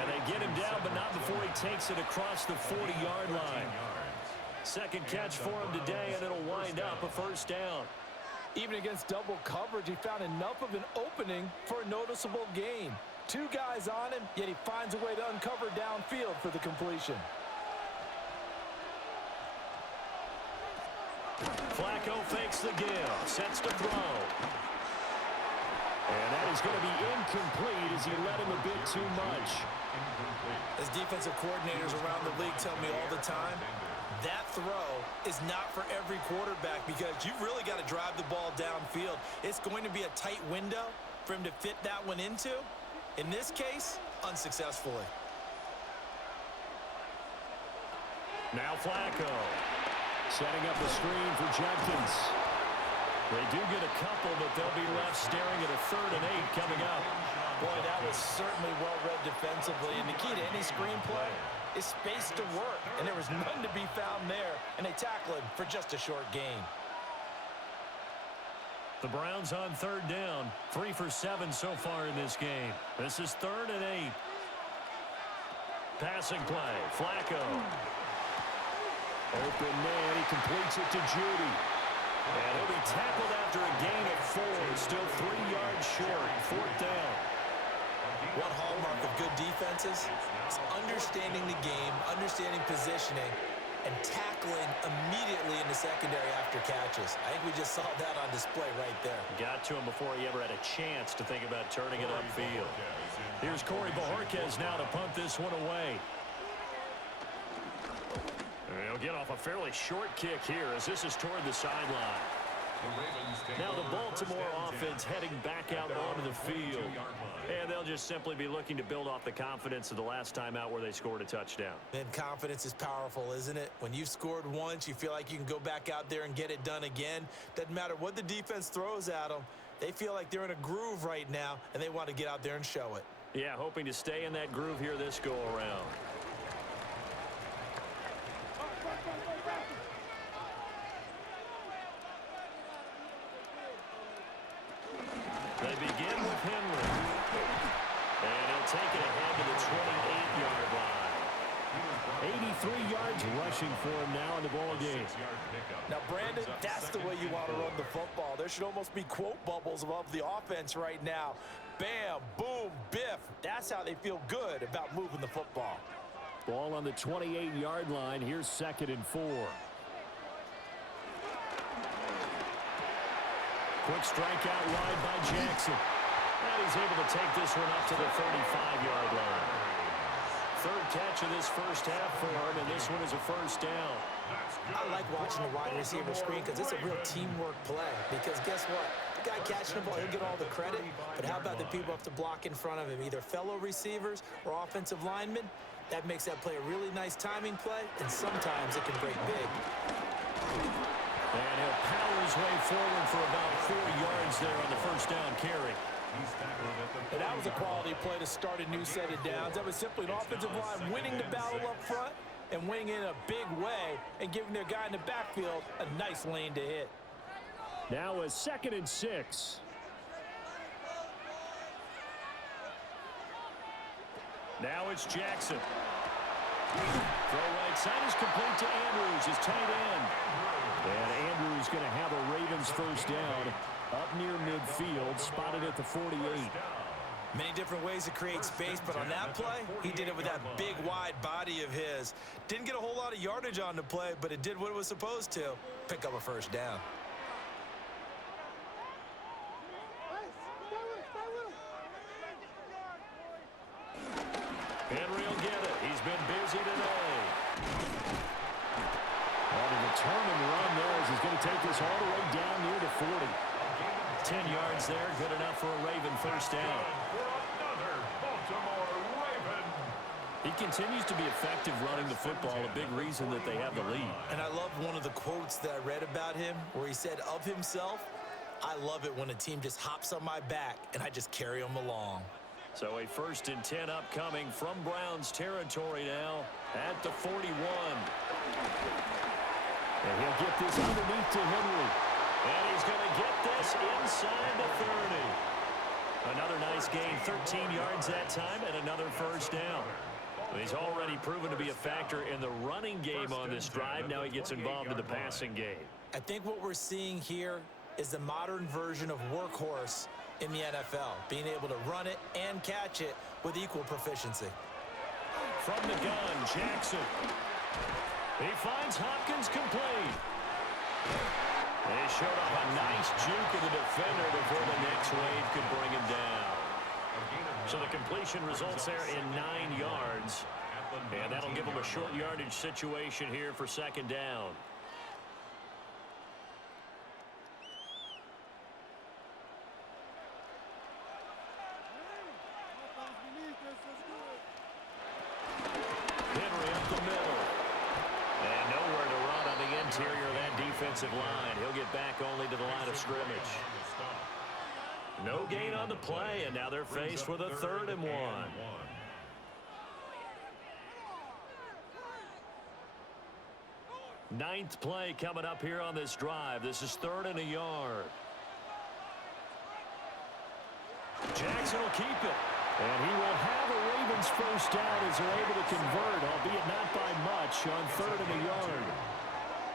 And they get him down, but not before he takes it across the 40-yard line. Second catch for him today, and it'll wind up a first down. Even against double coverage, he found enough of an opening for a noticeable gain. 2 guys on him, yet he finds a way to uncover downfield for the completion. Flacco fakes the give, sets to throw. And that is going to be incomplete as he led him a bit too much. As defensive coordinators around the league tell me all the time, that throw is not for every quarterback because you've really got to drive the ball downfield. It's going to be a tight window for him to fit that one into. In this case, unsuccessfully. Now Flacco setting up a screen for Judkins. They do get a couple, but they'll be left staring at a 3rd and 8 coming up. Boy, that was certainly well read defensively. And the key to any screenplay is space to work. And there was none to be found there. And they tackle him for just a short gain. The Browns on 3rd down. 3 for 7 so far in this game. This is 3rd and 8. Passing play. Flacco. Open man. He completes it to Judy. And he'll be tackled after a gain of 4. Still 3 yards short. 4th down. One hallmark of good defenses is understanding the game, understanding positioning, and tackling immediately in the secondary after catches. I think we just saw that on display right there. Got to him before he ever had a chance to think about turning it upfield. Here's Corey Bojorquez now to punt this one away. And he'll get off a fairly short kick here as this is toward the sideline. Now the Baltimore offense heading back out onto the field. And they'll just simply be looking to build off the confidence of the last time out where they scored a touchdown. And confidence is powerful, isn't it? When you've scored once, you feel like you can go back out there and get it done again. Doesn't matter what the defense throws at them. They feel like they're in a groove right now, and they want to get out there and show it. Yeah, hoping to stay in that groove here this go-around. They begin with Henry. And he'll take it ahead to the 28-yard line. 83 yards rushing for him now in the ball game. Now, Brandon, that's the way you want to run the football. There should almost be quote bubbles above the offense right now. Bam, boom, biff. That's how they feel good about moving the football. Ball on the 28-yard line. Here's 2nd and 4. Quick strikeout wide by Jackson. And he's able to take this one up to the 35-yard line. Third catch of this first half for him, and this one is a first down. I like watching the wide receiver screen because it's a real teamwork play. Because guess what? The guy catching the ball, he'll get all the credit. But how about the people have to block in front of him, either fellow receivers or offensive linemen? That makes that play a really nice timing play, and sometimes it can break big. And he'll power his way forward for about 4 yards there on the first down carry. And that was a quality play to start a new set of downs. That was simply an offensive line winning the battle up front and winning in a big way and giving their guy in the backfield a nice lane to hit. Now a 2nd and 6. Now it's Jackson. Throw right side is complete to Andrews, his tight end. And Andrews going to have a Ravens first down up near midfield, spotted at the 48. Many different ways to create space, but on that play, he did it with that big, wide body of his. Didn't get a whole lot of yardage on the play, but it did what it was supposed to, pick up a first down. Henry will get it. He's been busy today. And the turn and run there as he's going to take this all the way down near the 40. 10 yards there, good enough for a Raven first down. Another Baltimore Raven. He continues to be effective running the football, a big reason that they have the lead. And I love one of the quotes that I read about him where he said of himself, "I love it when a team just hops on my back and I just carry them along." So a 1st and 10 upcoming from Browns territory now at the 41. And he'll get this underneath to Henry. And he's going to get this inside the 30. Another nice gain, 13 yards that time, and another first down. He's already proven to be a factor in the running game on this drive. Now he gets involved in the passing game. I think what we're seeing here is the modern version of workhorse in the NFL, being able to run it and catch it with equal proficiency. From the gun, Jackson. He finds Hopkins complete. They showed off a nice juke of the defender before the next wave could bring him down. So the completion results there in 9 yards. And that'll give him a short yardage situation here for 2nd down. Henry up the middle. And nowhere to run on the interior of that defensive line. He'll get back only to the line of scrimmage. No gain on the play, and now they're faced with a 3rd and 1. Ninth play coming up here on this drive. This is 3rd and a yard. Jackson will keep it. And he will have a Ravens first down as they're able to convert, albeit not by much, on 3rd and a yard.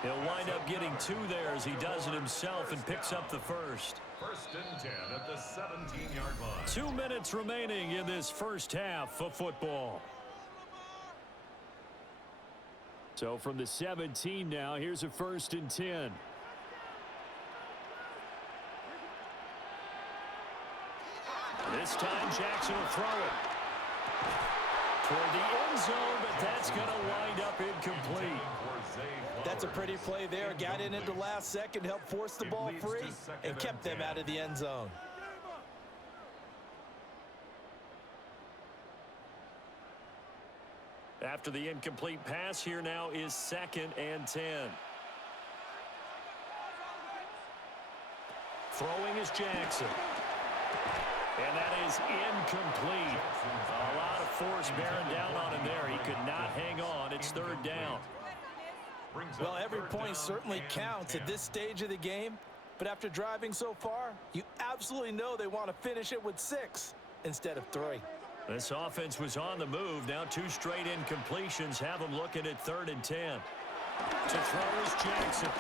He'll wind up getting 2 there as he does it himself and picks up the first. 1st and 10 at the 17-yard line. 2 minutes remaining in this first half of football. So from the 17 now, here's a 1st and 10. This time Jackson will throw it toward the end zone, but that's going to wind up incomplete. That's a pretty play there. Got in at the last second, helped force the ball free, and kept them out of the end zone. After the incomplete pass, here now is 2nd and 10. Throwing is Jackson. And that is incomplete. A lot of force bearing down on him there. He could not hang on. It's 3rd down. Well, every point certainly counts at this stage of the game. But after driving so far, you absolutely know they want to finish it with 6 instead of 3. This offense was on the move. Now 2 straight incompletions have them looking at 3rd and 10. To throw is Jackson.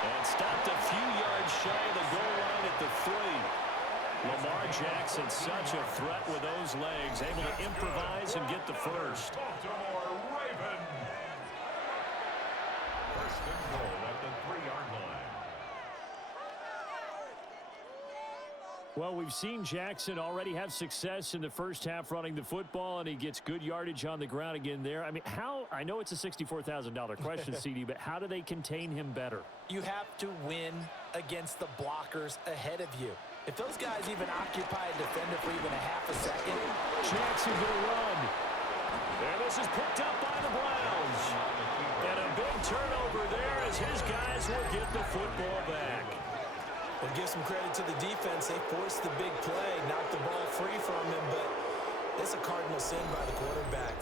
And stopped a few yards shy of the goal line at the 3. Lamar Jackson, such a threat with those legs, able to improvise and get the first. Baltimore Ravens. 1st and goal at the 3-yard line. Well, we've seen Jackson already have success in the first half running the football, and he gets good yardage on the ground again there. I mean, I know it's a $64,000 question, CD, but how do they contain him better? You have to win against the blockers ahead of you. If those guys even occupy a defender for even a half a second. Jackson gonna run. And this is picked up by the Browns. And a big turnover there as his guys will get the football back. Well, give some credit to the defense. They forced the big play, knocked the ball free from him, but it's a cardinal sin by the quarterback.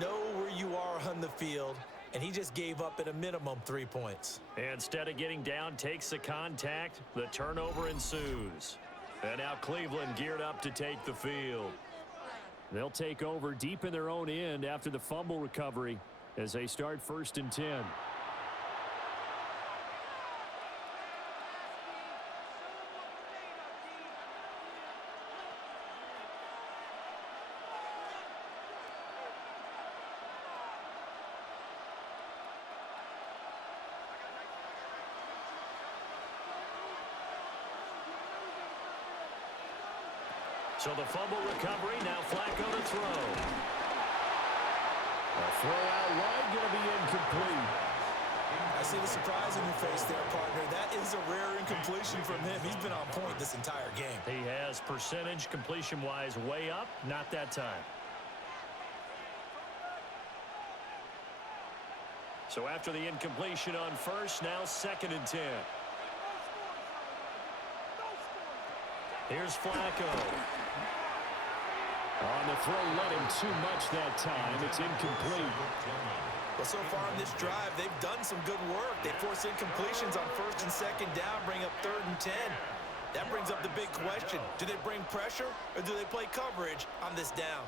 Know where you are on the field, and he just gave up at a minimum 3 points. Instead of getting down, takes the contact. The turnover ensues. And now Cleveland geared up to take the field. They'll take over deep in their own end after the fumble recovery as they start 1st and 10. So the fumble recovery, now Flacco to throw. A throw out wide, going to be incomplete. I see the surprise in your face there, partner. That is a rare incompletion from him. He's been on point this entire game. He has percentage completion-wise way up, not that time. So after the incompletion on first, now 2nd and 10. Here's Flacco. On the throw, let him too much that time. It's incomplete. Well, so far on this drive, they've done some good work. They force incompletions on 1st and 2nd down, bring up 3rd and 10. That brings up the big question. Do they bring pressure or do they play coverage on this down?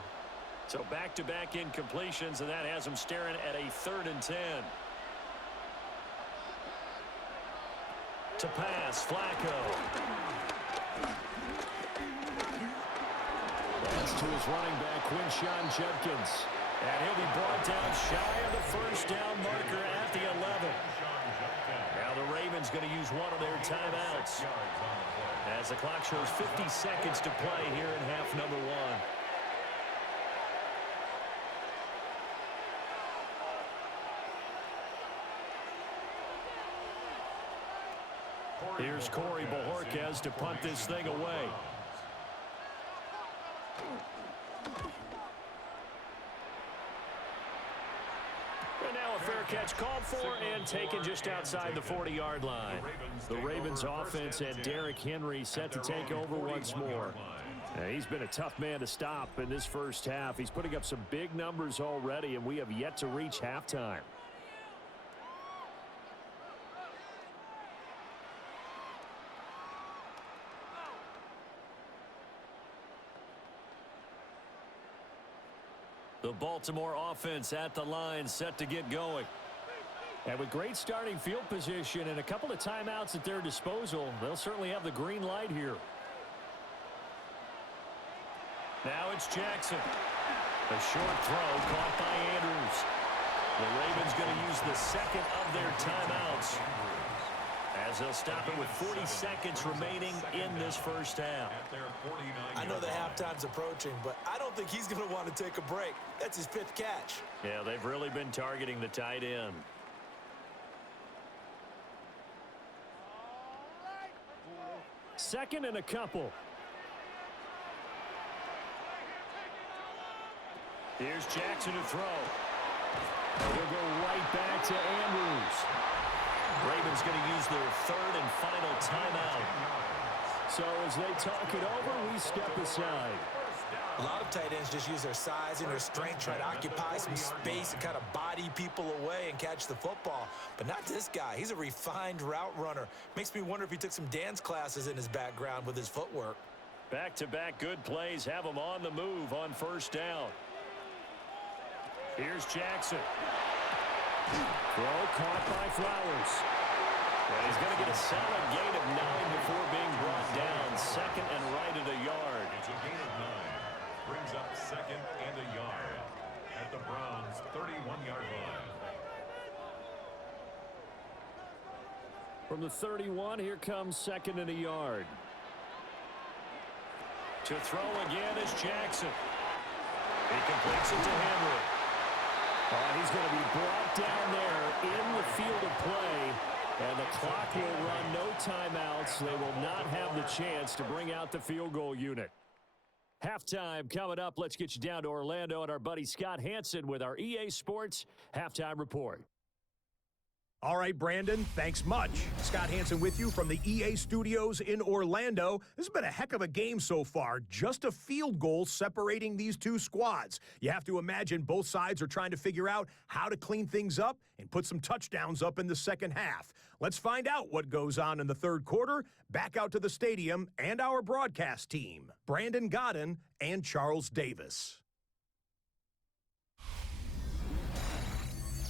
So back-to-back incompletions, and that has them staring at a 3rd and 10. To pass, Flacco. That's to his running back, Quinshon Judkins. And he'll be brought down shy of the 1st down marker at the 11. Now the Ravens going to use one of their timeouts as the clock shows 50 seconds to play here in half number 1. Here's Corey Bojorquez to punt this thing away. And now a fair catch called for and taken just outside the 40-yard line. The Ravens offense and Derrick Henry set to take over once more. Now, he's been a tough man to stop in this first half. He's putting up some big numbers already, and we have yet to reach halftime. The Baltimore offense at the line, set to get going. And with great starting field position and a couple of timeouts at their disposal, they'll certainly have the green light here. Now it's Jackson. A short throw caught by Andrews. The Ravens going to use the 2nd of their timeouts as they'll stop it with 40 seconds remaining in this first half. I know the halftime's approaching, but I don't think he's going to want to take a break. That's his 5th catch. Yeah, they've really been targeting the tight end. Second and a couple. Here's Jackson to throw. They'll go right back to Andrews. Ravens going to use their 3rd and final timeout. So as they talk it over, we step aside. A lot of tight ends just use their size and their strength, try to occupy some space and kind of body people away and catch the football. But not this guy. He's a refined route runner. Makes me wonder if he took some dance classes in his background with his footwork. Back-to-back good plays have him on the move on 1st down. Here's Jackson. Throw caught by Flowers. And he's going to get a solid gain of 9 before being brought down. 2nd and right at a yard. It's a gain of 9. Brings up 2nd and a yard at the Browns' 31-yard line. From the 31, here comes 2nd and a yard. To throw again is Jackson. He completes it to Henry. He's going to be brought down there in the field of play. And the clock will run, no timeouts. They will not have the chance to bring out the field goal unit. Halftime coming up. Let's get you down to Orlando and our buddy Scott Hansen with our EA Sports Halftime Report. All right, Brandon, thanks much. Scott Hansen with you from the EA Studios in Orlando. This has been a heck of a game so far. Just a field goal separating these two squads. You have to imagine both sides are trying to figure out how to clean things up and put some touchdowns up in the second half. Let's find out what goes on in the third quarter. Back out to the stadium and our broadcast team, Brandon Godden and Charles Davis.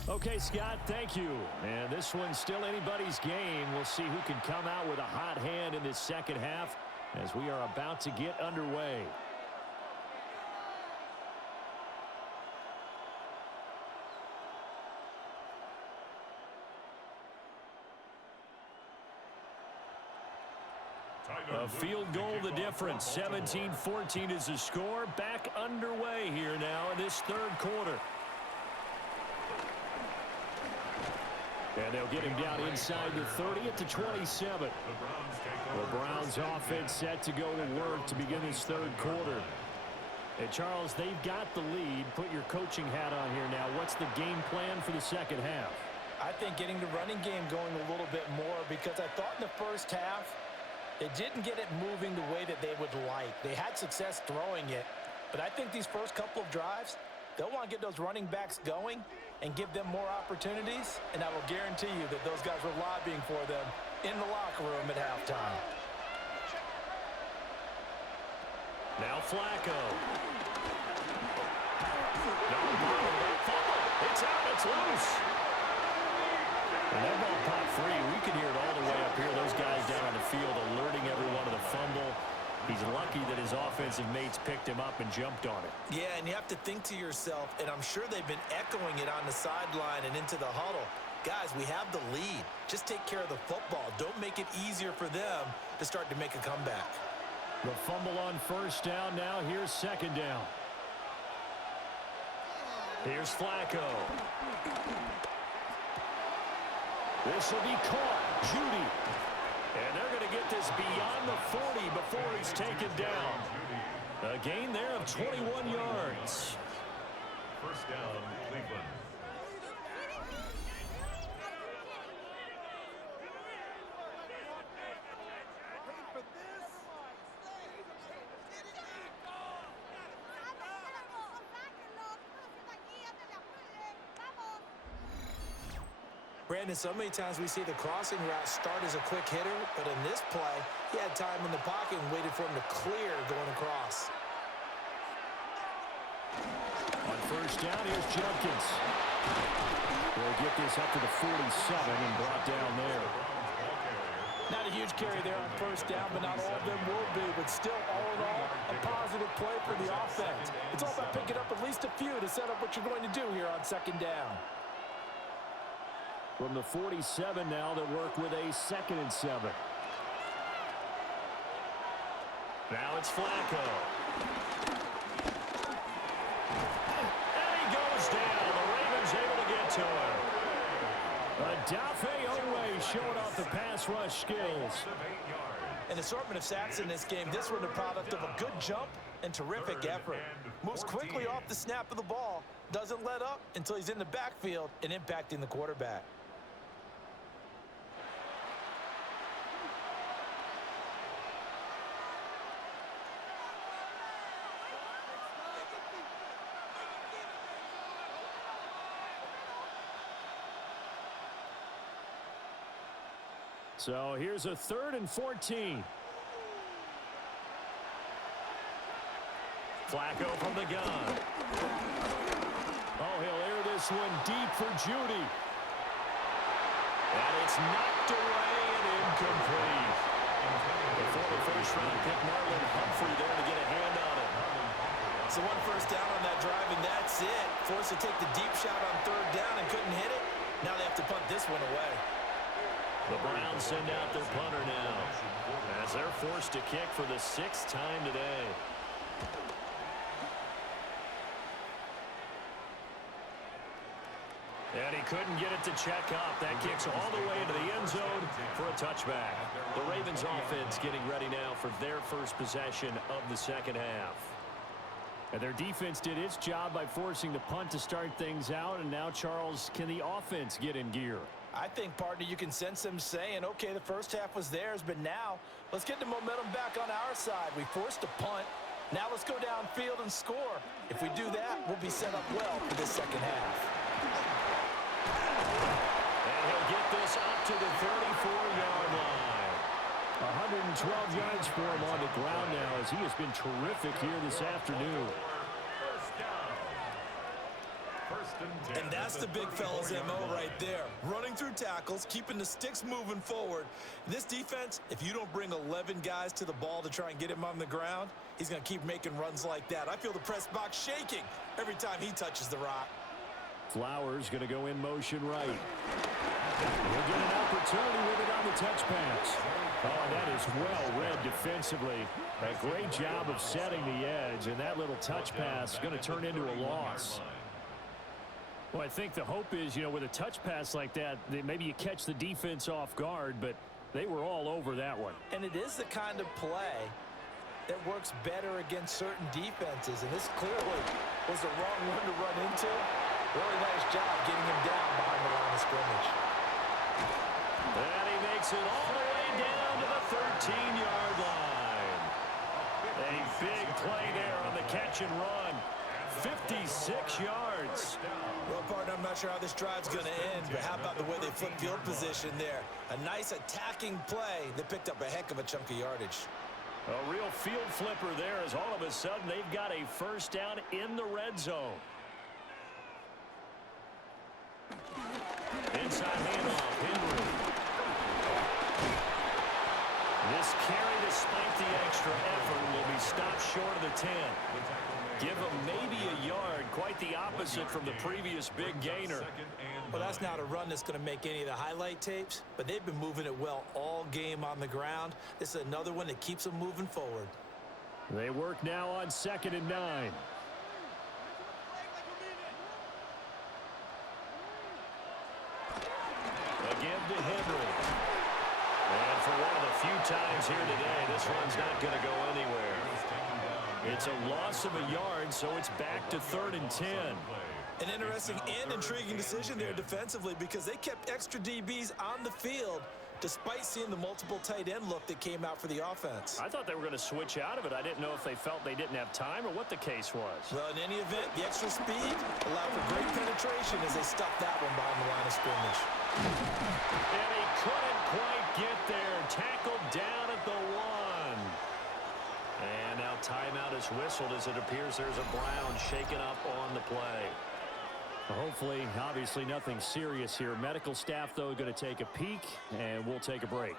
Okay, Scott, thank you. And this one's still anybody's game. We'll see who can come out with a hot hand in this second half as we are about to get underway. A field goal the difference. 17-14 is the score. Back underway here now in this third quarter. And they'll get him down inside the 30 at the 27. The Browns offense set to go to work to begin this third quarter. And Charles, they've got the lead. Put your coaching hat on here now. What's the game plan for the second half? I think getting the running game going a little bit more, because I thought in the first half they didn't get it moving the way that they would like. They had success throwing it, but I think these first couple of drives, they'll want to get those running backs going and give them more opportunities, and I will guarantee you that those guys were lobbying for them in the locker room at halftime. Now Flacco. It's out, it's loose. And that ball popped free. We can hear it all the way up here. Those guys down on the field alerting everyone of the fumble. He's lucky that his offensive mates picked him up and jumped on it. Yeah, and you have to think to yourself, and I'm sure they've been echoing it on the sideline and into the huddle. Guys, we have the lead. Just take care of the football. Don't make it easier for them to start to make a comeback. The fumble on first down. Now here's second down. Here's Flacco. This will be caught. Judy. And they're going to get this beyond the 40 before he's taken down. A gain there of 21 yards. First down, Cleveland. Brandon, so many times we see the crossing route start as a quick hitter, but in this play, he had time in the pocket and waited for him to clear going across. On first down, here's Jenkins. We'll get this up to the 47 and brought down there. Not a huge carry there on first down, but not all of them will be. But still, all in all, a positive play for the offense. It's all about picking up at least a few to set up what you're going to do here on second down. From the 47 now, they work with a 2nd and 7. Now it's Flacco. And he goes down. The Ravens able to get to him. Adafe Owe showing off the pass rush skills. An assortment of sacks in this game. This one the product of a good jump and terrific effort. Moves quickly off the snap of the ball. Doesn't let up until he's in the backfield and impacting the quarterback. So here's a 3rd and 14. Flacco from the gun. Oh, he'll air this one deep for Judy. And it's knocked away and incomplete. Before the first-round pick, Marlon Humphrey there to get a hand on it. So one first down on that drive, and that's it. Forced to take the deep shot on 3rd down and couldn't hit it. Now they have to punt this one away. The Browns send out their punter now as they're forced to kick for the 6th time today. And he couldn't get it to check up. That kicks all the way into the end zone for a touchback. The Ravens offense getting ready now for their first possession of the second half. And their defense did its job by forcing the punt to start things out. And now, Charles, can the offense get in gear? I think, partner, you can sense them saying, okay, the first half was theirs, but now let's get the momentum back on our side. We forced a punt. Now let's go downfield and score. If we do that, we'll be set up well for this second half. And he'll get this up to the 34-yard line. 112 yards for him on the ground now as he has been terrific here this afternoon. And that's the big fella's MO right there. Running through tackles, keeping the sticks moving forward. This defense, if you don't bring 11 guys to the ball to try and get him on the ground, he's going to keep making runs like that. I feel the press box shaking every time he touches the rock. Flowers going to go in motion right. He'll get an opportunity with it on the touch pass. Oh, that is well read defensively. A great job of setting the edge, and that little touch pass is going to turn into a loss. Well, I think the hope is, with a touch pass like that maybe you catch the defense off guard, but they were all over that one. And it is the kind of play that works better against certain defenses, and this clearly was the wrong one to run into. Really nice job getting him down behind the line of scrimmage. And he makes it all the way down to the 13-yard line. A big play there on the catch and run. 56 yards. Well, partner, I'm not sure how this drive's going to end, but how about the way they flip field position there? A nice attacking play that picked up a heck of a chunk of yardage. A real field flipper there as all of a sudden they've got a first down in the red zone. Inside handoff, Henry. This carry, despite the extra effort, will be stopped short of the 10. Give him maybe a yard, quite the opposite from the previous big gainer. Well, that's not a run that's going to make any of the highlight tapes, but they've been moving it well all game on the ground. This is another one that keeps them moving forward. They work now on 2nd and 9. Again to Henry. And for one of the few times here today, this one's not going to go anywhere. It's a loss of a yard, so it's back to 3rd and 10. An interesting and intriguing decision there defensively because they kept extra DBs on the field despite seeing the multiple tight end look that came out for the offense. I thought they were going to switch out of it. I didn't know if they felt they didn't have time or what the case was. Well, in any event, the extra speed allowed for great penetration as they stuffed that one behind the line of scrimmage. And he couldn't quite get there. Tackled down at the 1. And now timeout is whistled as it appears there's a Brown shaken up on the play. Hopefully, obviously nothing serious here. Medical staff, though, going to take a peek, and we'll take a break.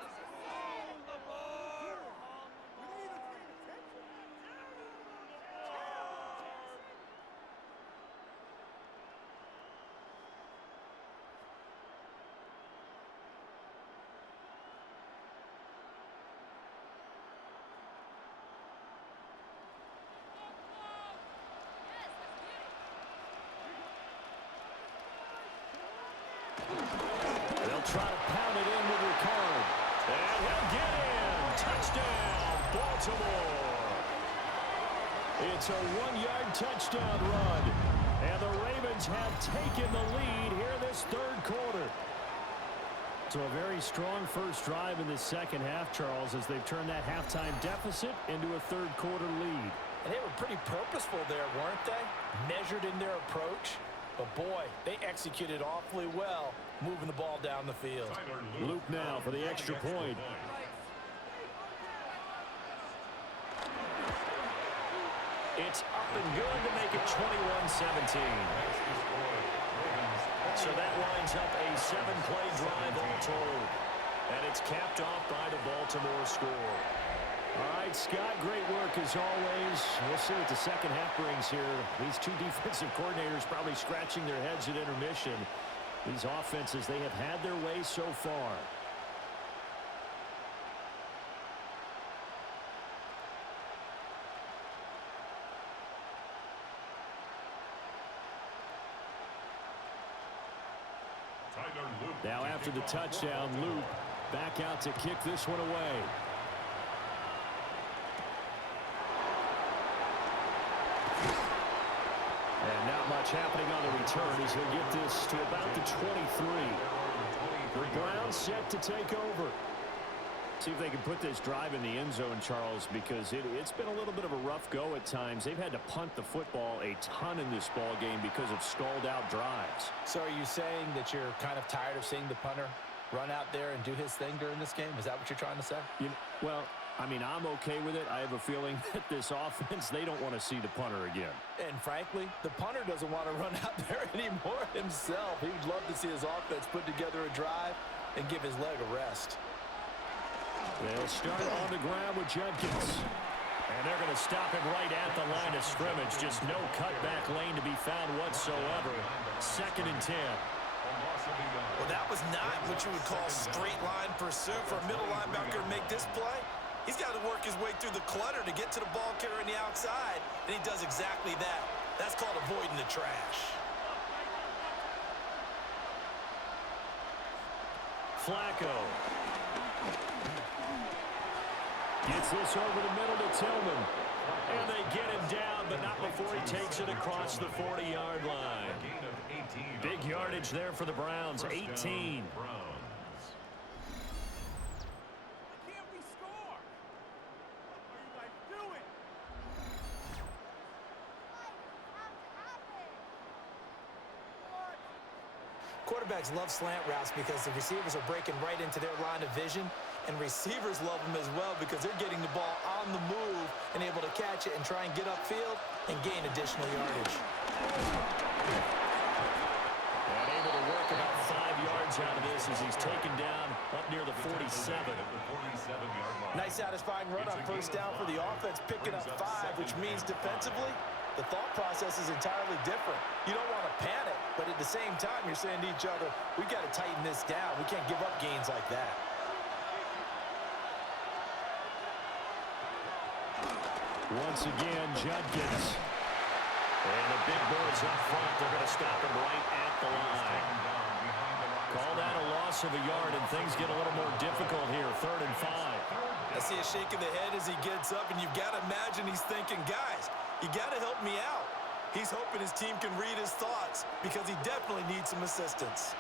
They'll try to pound it in with Ricard. And he'll get in. Touchdown, Baltimore. It's a 1-yard touchdown run. And the Ravens have taken the lead here this 3rd quarter. So a very strong first drive in the second half, Charles, as they've turned that halftime deficit into a 3rd quarter lead. And they were pretty purposeful there, weren't they? Measured in their approach. But, boy, they executed awfully well, moving the ball down the field. Luke now for the extra point. It's up and good to make it 21-17. So that lines up a 7-play drive all told. And it's capped off by the Baltimore score. All right, Scott, great work as always. We'll see what the second half brings here. These two defensive coordinators probably scratching their heads at intermission. These offenses, they have had their way so far. Now after the touchdown, Luke back out to kick this one away. And not much happening on the return as he'll get this to about the 23. The Browns set to take over. See if they can put this drive in the end zone, Charles, because it's been a little bit of a rough go at times. They've had to punt the football a ton in this ball game because of stalled-out drives. So are you saying that you're kind of tired of seeing the punter run out there and do his thing during this game? Is that what you're trying to say? Well, I mean, I'm okay with it. I have a feeling that this offense, they don't want to see the punter again. And frankly, the punter doesn't want to run out there anymore himself. He would love to see his offense put together a drive and give his leg a rest. They'll start on the ground with Judkins. And they're going to stop him right at the line of scrimmage. Just no cutback lane to be found whatsoever. 2nd and 10. Well, that was not what you would call straight line pursuit for a middle linebacker to make this play. He's got to work his way through the clutter to get to the ball carrier on the outside, and he does exactly that. That's called avoiding the trash. Flacco gets this over the middle to Tillman. And they get him down, but not before he takes it across the 40-yard line. Big yardage there for the Browns, 18. Quarterbacks love slant routes because the receivers are breaking right into their line of vision, and receivers love them as well because they're getting the ball on the move and able to catch it and try and get upfield and gain additional yardage. And able to work about 5 yards out of this as he's taken down up near the 47. Nice satisfying run on first down for the offense, picking up 5, which means defensively, the thought process is entirely different. You don't want to panic, but at the same time, you're saying to each other, we've got to tighten this down. We can't give up gains like that. Once again, Judkins. And the big boys up front, they're going to stop him right at the line. Call that a loss of a yard, and things get a little more difficult here. 3rd and 5. I see a shake of the head as he gets up, and you've got to imagine he's thinking, guys, you got to help me out. He's hoping his team can read his thoughts because he definitely needs some assistance.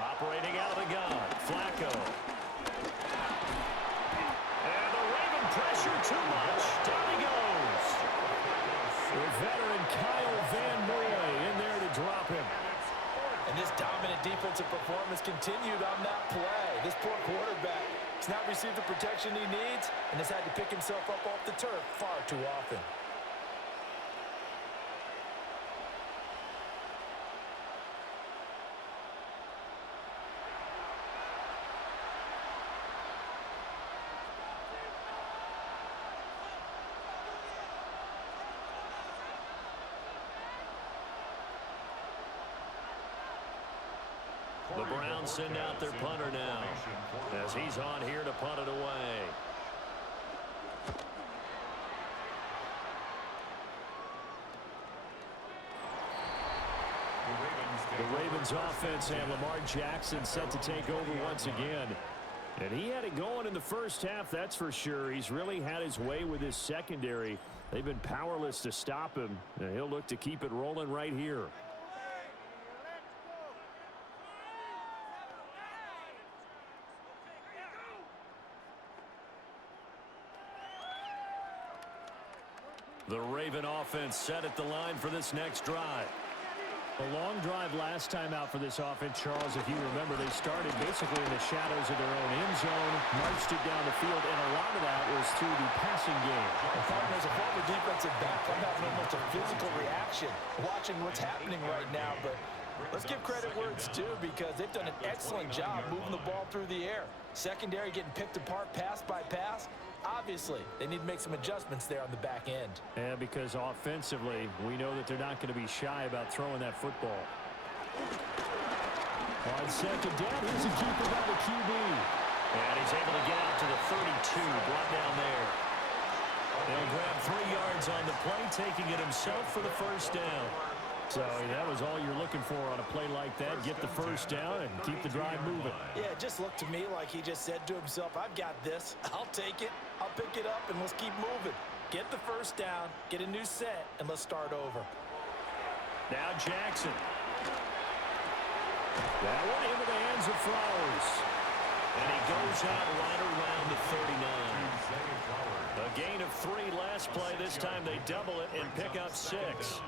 Operating out of the gun, Flacco. And the Raven pressure too much. Down he goes. The veteran Kyle Van Noy in there to drop him. And this dominant defensive performance continued on that play. This poor quarterback has not received the protection he needs and has had to pick himself up off the turf far too often. The Browns send out their punter now as he's on here to punt it away. The Ravens offense and Lamar Jackson set to take over once again. And he had it going in the first half, that's for sure. He's really had his way with his secondary. They've been powerless to stop him. And he'll look to keep it rolling right here. The Raven offense set at the line for this next drive. A long drive last time out for this offense, Charles. If you remember, they started basically in the shadows of their own end zone, marched it down the field, and a lot of that was through the passing game. As a former defensive back, I'm having almost a physical reaction watching what's happening right now, but let's give credit where it's due because they've done an excellent job moving the ball through the air. Secondary getting picked apart pass by pass. Obviously, they need to make some adjustments there on the back end. Yeah, because offensively, we know that they're not going to be shy about throwing that football. On second down, here's a keeper by the QB. And he's able to get out to the 32, brought down there. They'll grab 3 yards on the play, taking it himself for the first down. So that was all you're looking for on a play like that. Get the first down and keep the drive moving. Yeah, it just looked to me like he just said to himself, I've got this. I'll take it. I'll pick it up, and let's keep moving. Get the first down, get a new set, and let's start over. Now Jackson. That one into the hands of Flowers. And he goes out right around the 39. A gain of 3 last play. This time they double it and pick up 6.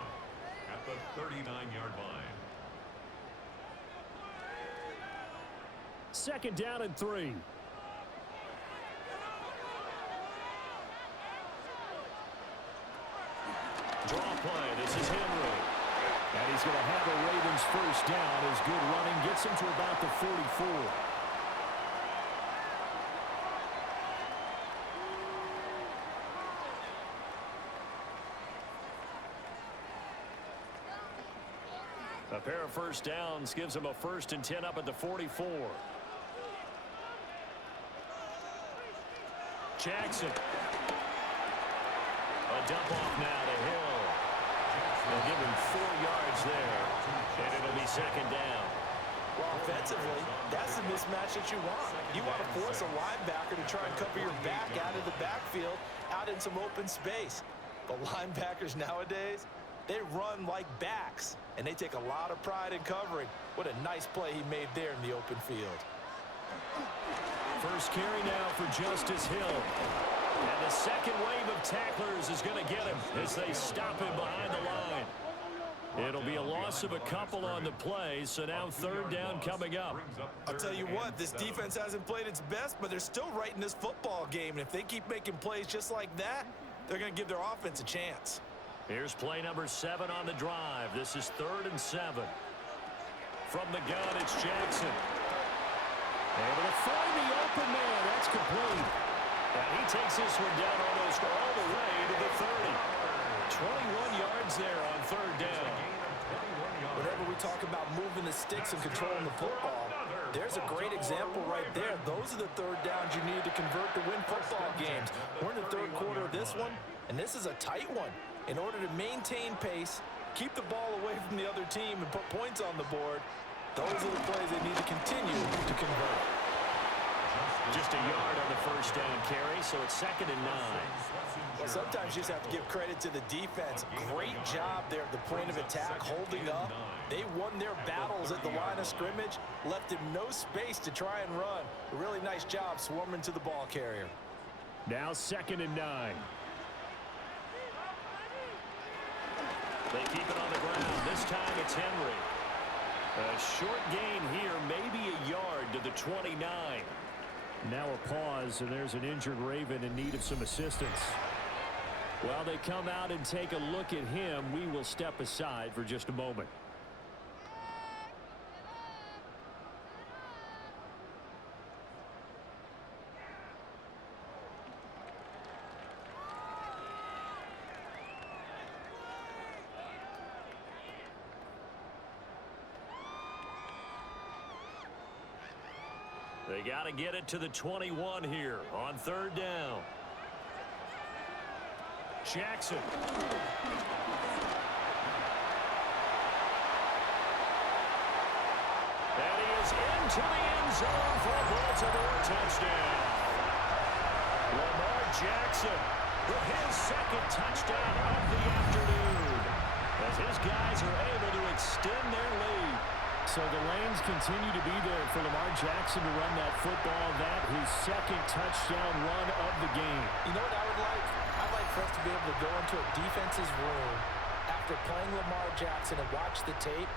At the 39-yard line. Second down and 3. Draw play. This is Henry. And he's going to have a Ravens first down. His good running gets him to about the 44. A pair of first downs gives him a 1st and 10 up at the 44. Jackson. A dump off now to Hill. They'll give him 4 yards there. And it'll be second down. Well, offensively, that's the mismatch that you want. You want to force a linebacker to try and cover your back out of the backfield, out in some open space. But linebackers nowadays, they run like backs, and they take a lot of pride in covering. What a nice play he made there in the open field. First carry now for Justice Hill. And the second wave of tacklers is going to get him as they stop him behind the line. It'll be a loss of a couple on the play, so now third down coming up. I'll tell you what, this defense hasn't played its best, but they're still right in this football game. And if they keep making plays just like that, they're going to give their offense a chance. Here's play number 7 on the drive. This is 3rd and 7. From the gun, it's Jackson. Able to find the open man. That's complete. And he takes this one down almost all the way to the 30. 21 yards there on 3rd down. Whenever we talk about moving the sticks and controlling the football, there's a great example right there. Those are the 3rd downs you need to convert to win football games. We're in the 3rd quarter of this one, and this is a tight one. In order to maintain pace, keep the ball away from the other team, and put points on the board, those are the plays they need to continue to convert. Just a yard on the first down carry, so it's 2nd and 9. Well, sometimes you just have to give credit to the defense. Great job there at the point of attack, holding up. They won their battles at the line of scrimmage, left him no space to try and run. A really nice job swarming to the ball carrier. Now 2nd and 9. They keep it on the ground. This time it's Henry. A short gain here, maybe a yard to the 29. Now a pause, and there's an injured Raven in need of some assistance. While they come out and take a look at him, we will step aside for just a moment. They got to get it to the 21 here on 3rd down. Jackson. And he is into the end zone for a Baltimore touchdown. Lamar Jackson with his 2nd touchdown of the afternoon, as his guys are able to extend their lead. So the lanes continue to be there for Lamar Jackson to run that football. That his 2nd touchdown run of the game. You know what I would like? I'd like for us to be able to go into a defense's room after playing Lamar Jackson and watch the tape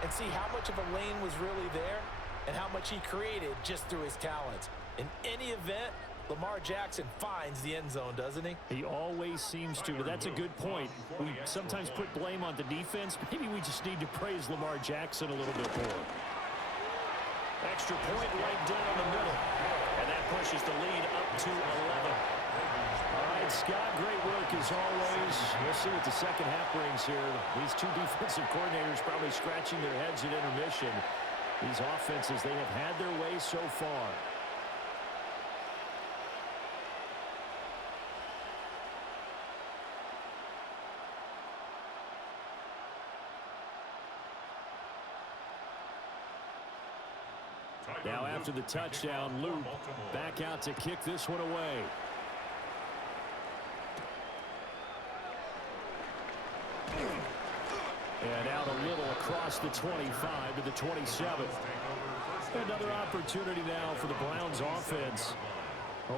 and see how much of a lane was really there and how much he created just through his talents. In any event, Lamar Jackson finds the end zone, doesn't he? He always seems to, but that's a good point. We sometimes put blame on the defense. Maybe we just need to praise Lamar Jackson a little bit more. Extra point right down the middle. And that pushes the lead up to 11. All right, Scott, great work as always. We'll see what the second half brings here. These two defensive coordinators probably scratching their heads at intermission. These offenses, they have had their way so far. Now after the touchdown, Luke back out to kick this one away. And out a little across the 25 to the 27. Another opportunity now for the Browns offense.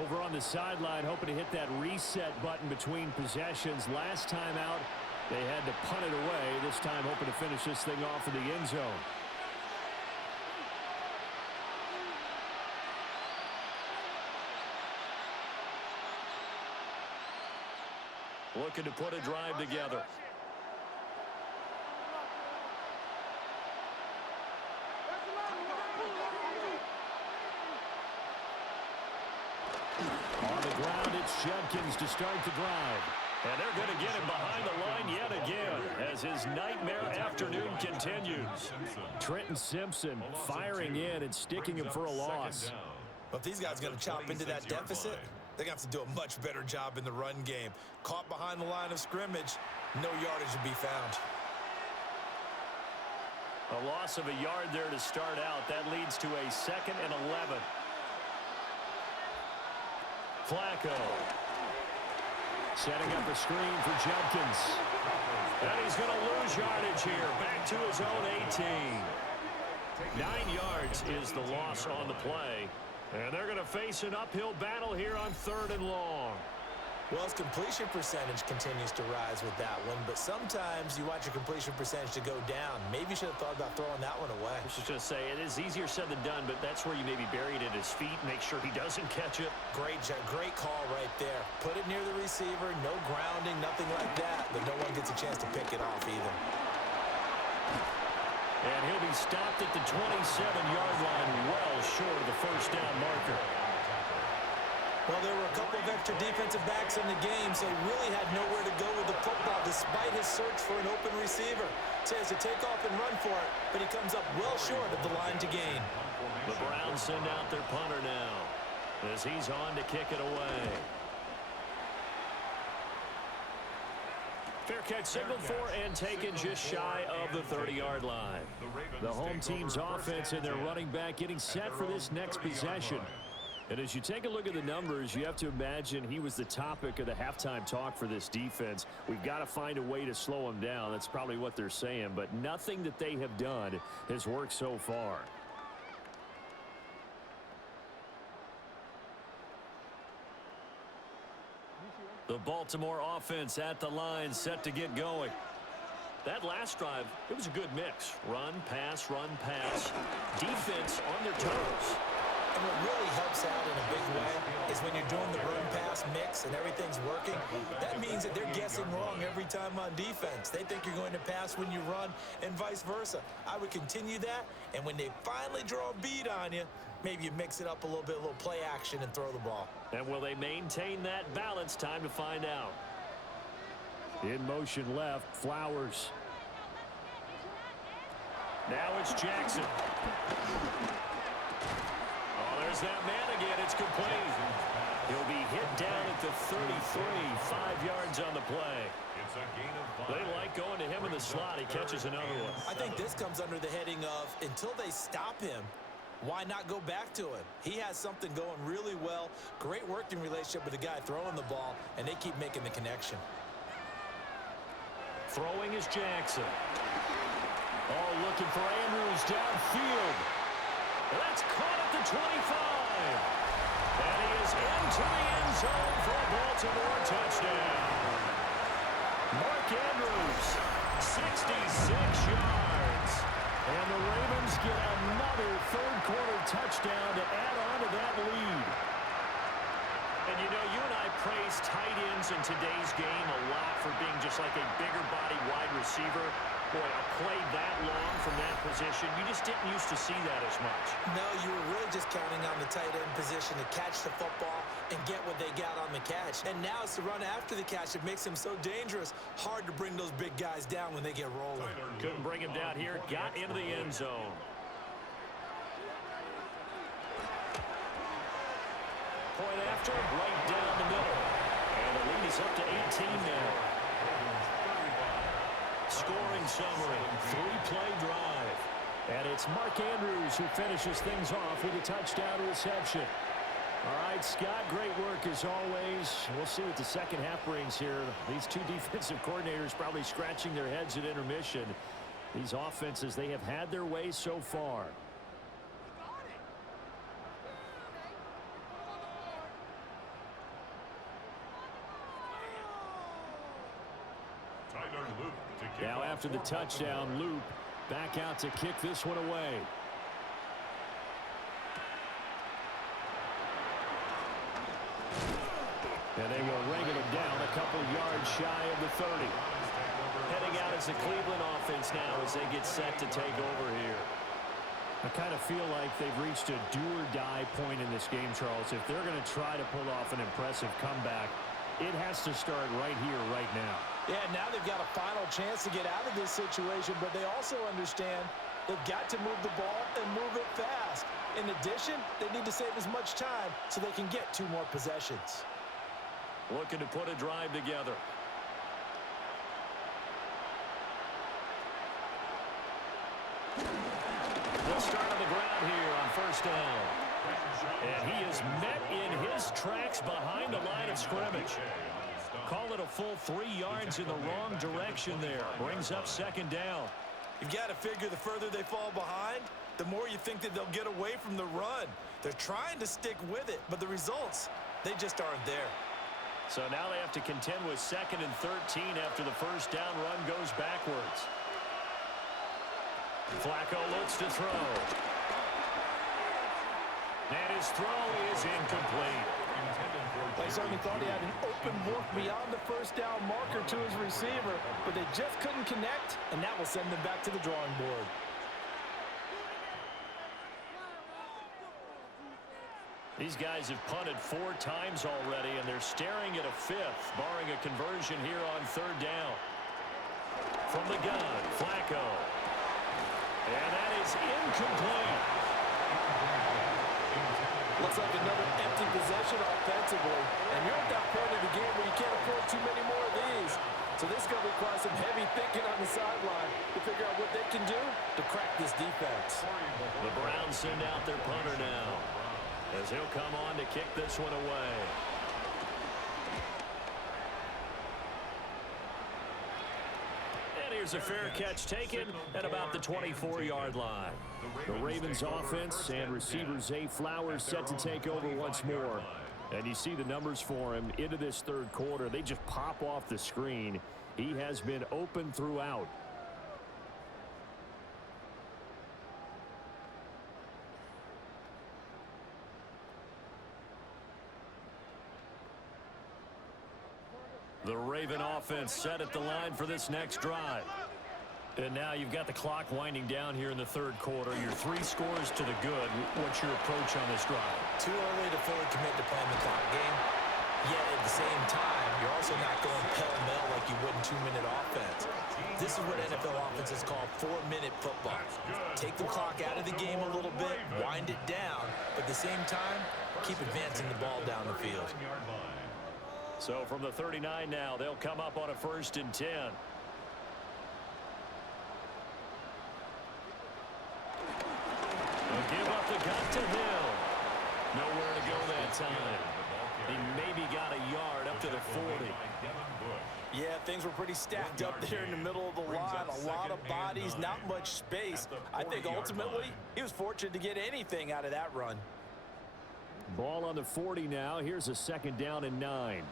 Over on the sideline, hoping to hit that reset button between possessions. Last time out, they had to punt it away. This time hoping to finish this thing off in the end zone. Looking to put a drive together. On the ground, it's Judkins to start the drive. And they're going to get him behind the line yet again as his nightmare afternoon continues. Trenton Simpson firing in and sticking him for a loss. But if these guys are going to chop into that deficit, they're going to have to do a much better job in the run game. Caught behind the line of scrimmage, no yardage to be found. A loss of a yard there to start out. That leads to a 2nd and 11. Flacco setting up a screen for Judkins. And he's going to lose yardage here. Back to his own 18. 9 yards is the loss on the play. And they're going to face an uphill battle here on 3rd and long. Well, his completion percentage continues to rise with that one, but sometimes you want your completion percentage to go down. Maybe you should have thought about throwing that one away. I was just going to say, it is easier said than done, but that's where you maybe bury it at his feet, make sure he doesn't catch it. Great call right there. Put it near the receiver, no grounding, nothing like that, but no one gets a chance to pick it off either. And he'll be stopped at the 27-yard line, well short of the first down marker. Well, there were a couple of extra defensive backs in the game, so he really had nowhere to go with the football despite his search for an open receiver. So he has to take off and run for it, but he comes up well short of the line to gain. The Browns send out their punter now as he's on to kick it away. Fair catch signaled for and taken just shy of the 30-yard line. The home team's offense and their running back getting set for this next possession. And as you take a look at the numbers, you have to imagine he was the topic of the halftime talk for this defense. We've got to find a way to slow him down. That's probably what they're saying, but nothing that they have done has worked so far. The Baltimore offense at the line, set to get going. That last drive, it was a good mix. Run, pass, defense on their toes. And what really helps out in a big way is when you're doing the run-pass mix and everything's working, that means that they're guessing wrong every time on defense. They think you're going to pass when you run and vice versa. I would continue that, and when they finally draw a bead on you, maybe you mix it up a little bit, a little play action and throw the ball. And will they maintain that balance? Time to find out. In motion left, Flowers. Now it's Jackson. There's that man again. It's complete. He'll be hit down at the 33, 5 yards on the play. It's a gain of 5. They like going to him in the slot. He catches another one. I think this comes under the heading of until they stop him, why not go back to him? He has something going really well. Great working relationship with the guy throwing the ball, and they keep making the connection. Throwing is Jackson. Oh, looking for Andrews downfield. That's caught at the 25. And he is into the end zone for a Baltimore touchdown. Mark Andrews, 66 yards. And the Ravens get another third-quarter touchdown to add on to that lead. And, you know, you and I praise tight ends in today's game a lot for being just like a bigger-body wide receiver. Boy, a play that long from that position, you just didn't used to see that as much. No, you were really just counting on the tight end position to catch the football and get what they got on the catch. And now it's the run after the catch that makes him so dangerous. Hard to bring those big guys down when they get rolling. Couldn't bring him down here. Got into the end zone. Point after, right down the middle. And the lead is up to 18 now. Scoring summary, 3-play drive. And it's Mark Andrews who finishes things off with a touchdown reception. All right, Scott, great work as always. We'll see what the second half brings here. These two defensive coordinators probably scratching their heads at intermission. These offenses, they have had their way so far. Now after the touchdown, Loop back out to kick this one away. And they will ring him down a couple yards shy of the 30. Heading out as the Cleveland offense now as they get set to take over here. I kind of feel like they've reached a do-or-die point in this game, Charles. If they're going to try to pull off an impressive comeback, it has to start right here, right now. Yeah, now they've got a final chance to get out of this situation, but they also understand they've got to move the ball and move it fast. In addition, they need to save as much time so they can get 2 more possessions. Looking to put a drive together. They'll start on the ground here on first down. And he is met in his tracks behind the line of scrimmage. Call it a full 3 yards in the wrong direction there. Brings up second down. You've got to figure the further they fall behind, the more you think that they'll get away from the run. They're trying to stick with it, but the results, they just aren't there. So now they have to contend with 2nd and 13 after the first down run goes backwards. Flacco looks to throw. And his throw is incomplete. They certainly thought he had an open look beyond the first down marker to his receiver, but they just couldn't connect, and that will send them back to the drawing board. These guys have punted 4 times already, and they're staring at a 5th, barring a conversion here on 3rd down. From the gun, Flacco. And that is incomplete. Looks like another empty possession offensively, and you're at that point of the game where you can't afford too many more of these. So this is going to require some heavy thinking on the sideline to figure out what they can do to crack this defense. The Browns send out their punter now, as he'll come on to kick this one away. And here's a fair catch taken at about the 24-yard line. The Ravens offense and receiver Zay Flowers set to take over once more. And you see the numbers for him into this 3rd quarter. They just pop off the screen. He has been open throughout. The Raven offense set at the line for this next drive. And now you've got the clock winding down here in the 3rd quarter. Your 3 scores to the good. What's your approach on this drive? Too early to fully commit to playing the clock game. Yet at the same time, you're also not going pell-mell like you would in 2-minute offense. This is what NFL offenses call 4-minute football. Take the clock out of the game a little bit, wind it down, but at the same time, keep advancing the ball down the field. So from the 39 now, they'll come up on a 1st and 10. They'll give up the gun to Hill. Nowhere to go that time. He maybe got a yard up to the 40. Yeah, things were pretty stacked up there in the middle of the line. A lot of bodies, not much space. I think ultimately he was fortunate to get anything out of that run. Ball on the 40 now. Here's a 2nd down and 9.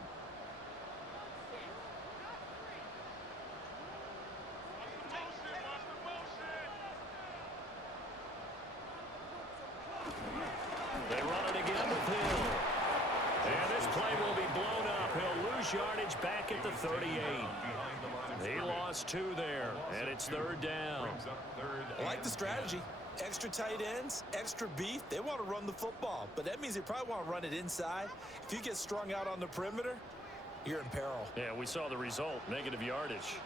They run it again with Hill. And this play will be blown up. He'll lose yardage back at the 38. He lost 2 there, and it's 3rd down. I like the strategy. Extra tight ends, extra beef. They want to run the football, but that means they probably want to run it inside. If you get strung out on the perimeter, you're in peril. Yeah, we saw the result, negative yardage.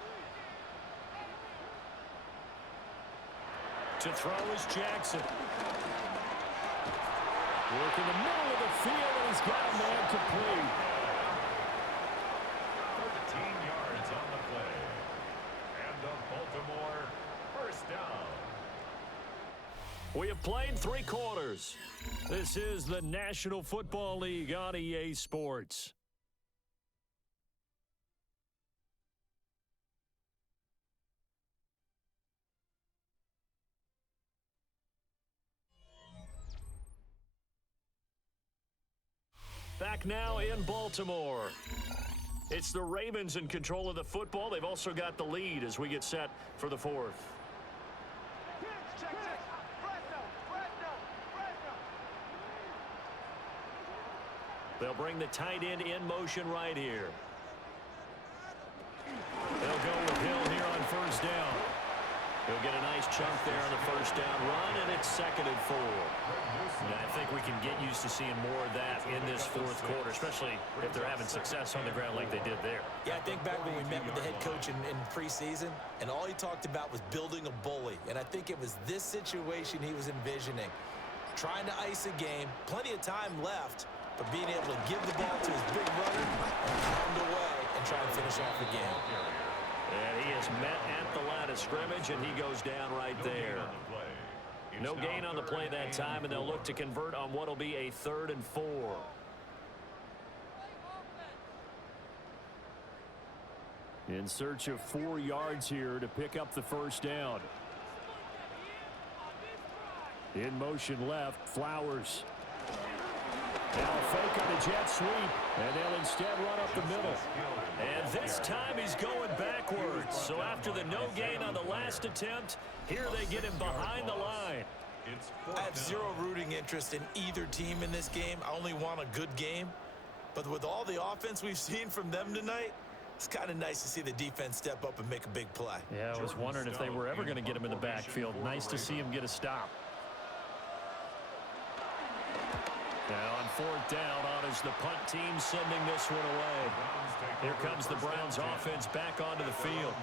To throw is Jackson. Work in the middle of the field, and he's got a man complete. 13 yards on the play. And the Baltimore 1st down. We have played 3 quarters. This is the National Football League on EA Sports. Back now in Baltimore. It's the Ravens in control of the football. They've also got the lead as we get set for the 4th. They'll bring the tight end in motion right here. They'll go with Hill here on first down. He'll get a nice chunk there on the first down run, and it's 2nd and 4. And I think we can get used to seeing more of that in this 4th quarter, especially if they're having success on the ground like they did there. Yeah, I think back when we met with the head coach in preseason, and all he talked about was building a bully. And I think it was this situation he was envisioning. Trying to ice a game, plenty of time left, but being able to give the ball to his big runner and pound away and try and finish off the game. And he is met at the line of scrimmage, and he goes down right there. No gain on the play that time, and they'll look to convert on what will be a 3rd and 4. In search of 4 yards here to pick up the first down. In motion left, Flowers. Now a fake on the jet sweep, and they'll instead run up the middle. And this time he's going backwards. So after the no gain on the last attempt, here they get him behind the line. I have zero rooting interest in either team in this game. I only want a good game. But with all the offense we've seen from them tonight, it's kind of nice to see the defense step up and make a big play. Yeah, I was wondering if they were ever going to get him in the backfield. Nice to see him get a stop. Now on 4th down, on is the punt team sending this one away. Here comes the Browns offense back onto the field.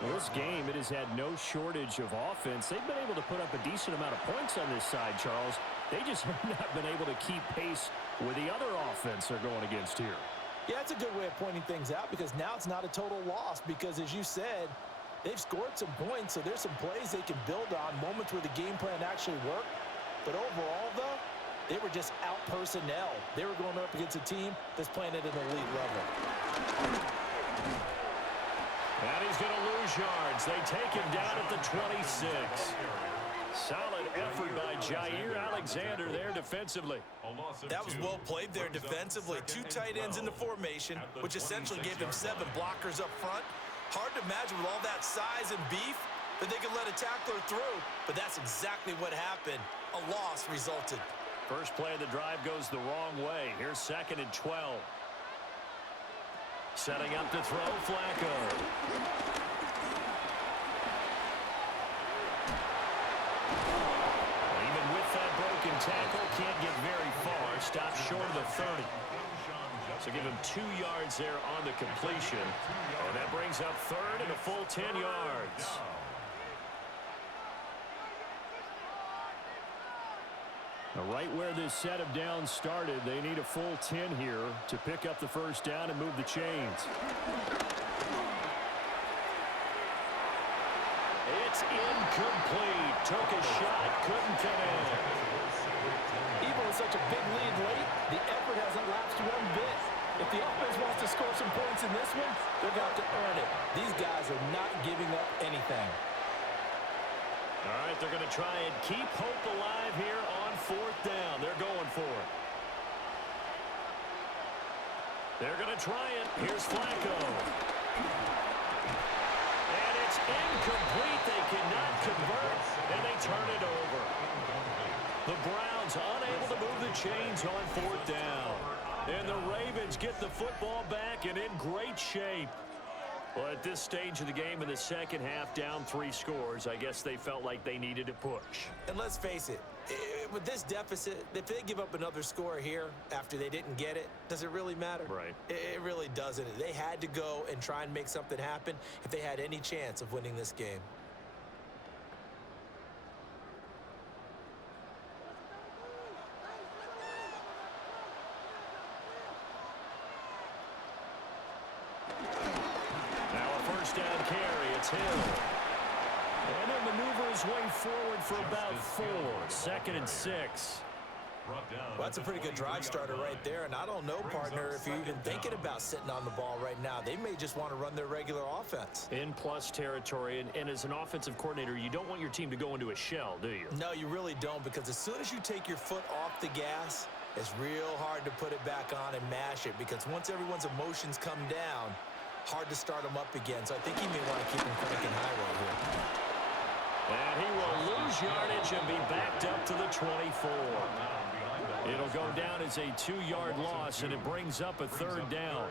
Well, this game, it has had no shortage of offense. They've been able to put up a decent amount of points on this side, Charles. They just have not been able to keep pace with the other offense they're going against here. Yeah, it's a good way of pointing things out because now it's not a total loss because, as you said, they've scored some points, so there's some plays they can build on, moments where the game plan actually worked. But overall, though, they were just out personnel. They were going up against a team that's playing at an elite level. And he's going to lose yards. They take him down at the 26. Solid effort by Jair Alexander there defensively. That was well played there defensively. 2 tight ends in the formation, which essentially gave them 7 blockers up front. Hard to imagine with all that size and beef that they could let a tackler through, but that's exactly what happened. A loss resulted. First play of the drive goes the wrong way. Here's 2nd and 12. Setting up to throw, Flacco. Even with that broken tackle, can't get very far. Stops short of the 30. So give him 2 yards there on the completion. And that brings up 3rd and a full 10 yards. Right where this set of downs started, they need a full 10 here to pick up the first down and move the chains. It's incomplete. Took a shot, couldn't connect. Even with such a big lead late, the effort hasn't lapsed one bit. If the offense wants to score some points in this one, they're going to have to earn it. These guys are not giving up anything. All right, they're going to try and keep hope alive here on 4th down. They're going for it. They're going to try it. Here's Flacco. And it's incomplete. They cannot convert, and they turn it over. The Browns unable to move the chains on 4th down. And the Ravens get the football back and in great shape. Well, at this stage of the game in the second half, down 3 scores, I guess they felt like they needed to push. And let's face it, with this deficit, if they give up another score here after they didn't get it, does it really matter? Right. It really doesn't. They had to go and try and make something happen if they had any chance of winning this game. Now a first down carry. It's Hill. And he'll maneuver his way forward for about 4. 2nd and 6. Well, that's a pretty good drive starter right there, and I don't know, partner, if you're even thinking about sitting on the ball right now. They may just want to run their regular offense. In plus territory, and as an offensive coordinator, you don't want your team to go into a shell, do you? No, you really don't, because as soon as you take your foot off the gas, it's real hard to put it back on and mash it, because once everyone's emotions come down, hard to start them up again. So I think he may want to keep them cranking high right here. And he will lose yardage and be backed up to the 24. It'll go down as a 2-yard loss, and it brings up a 3rd down.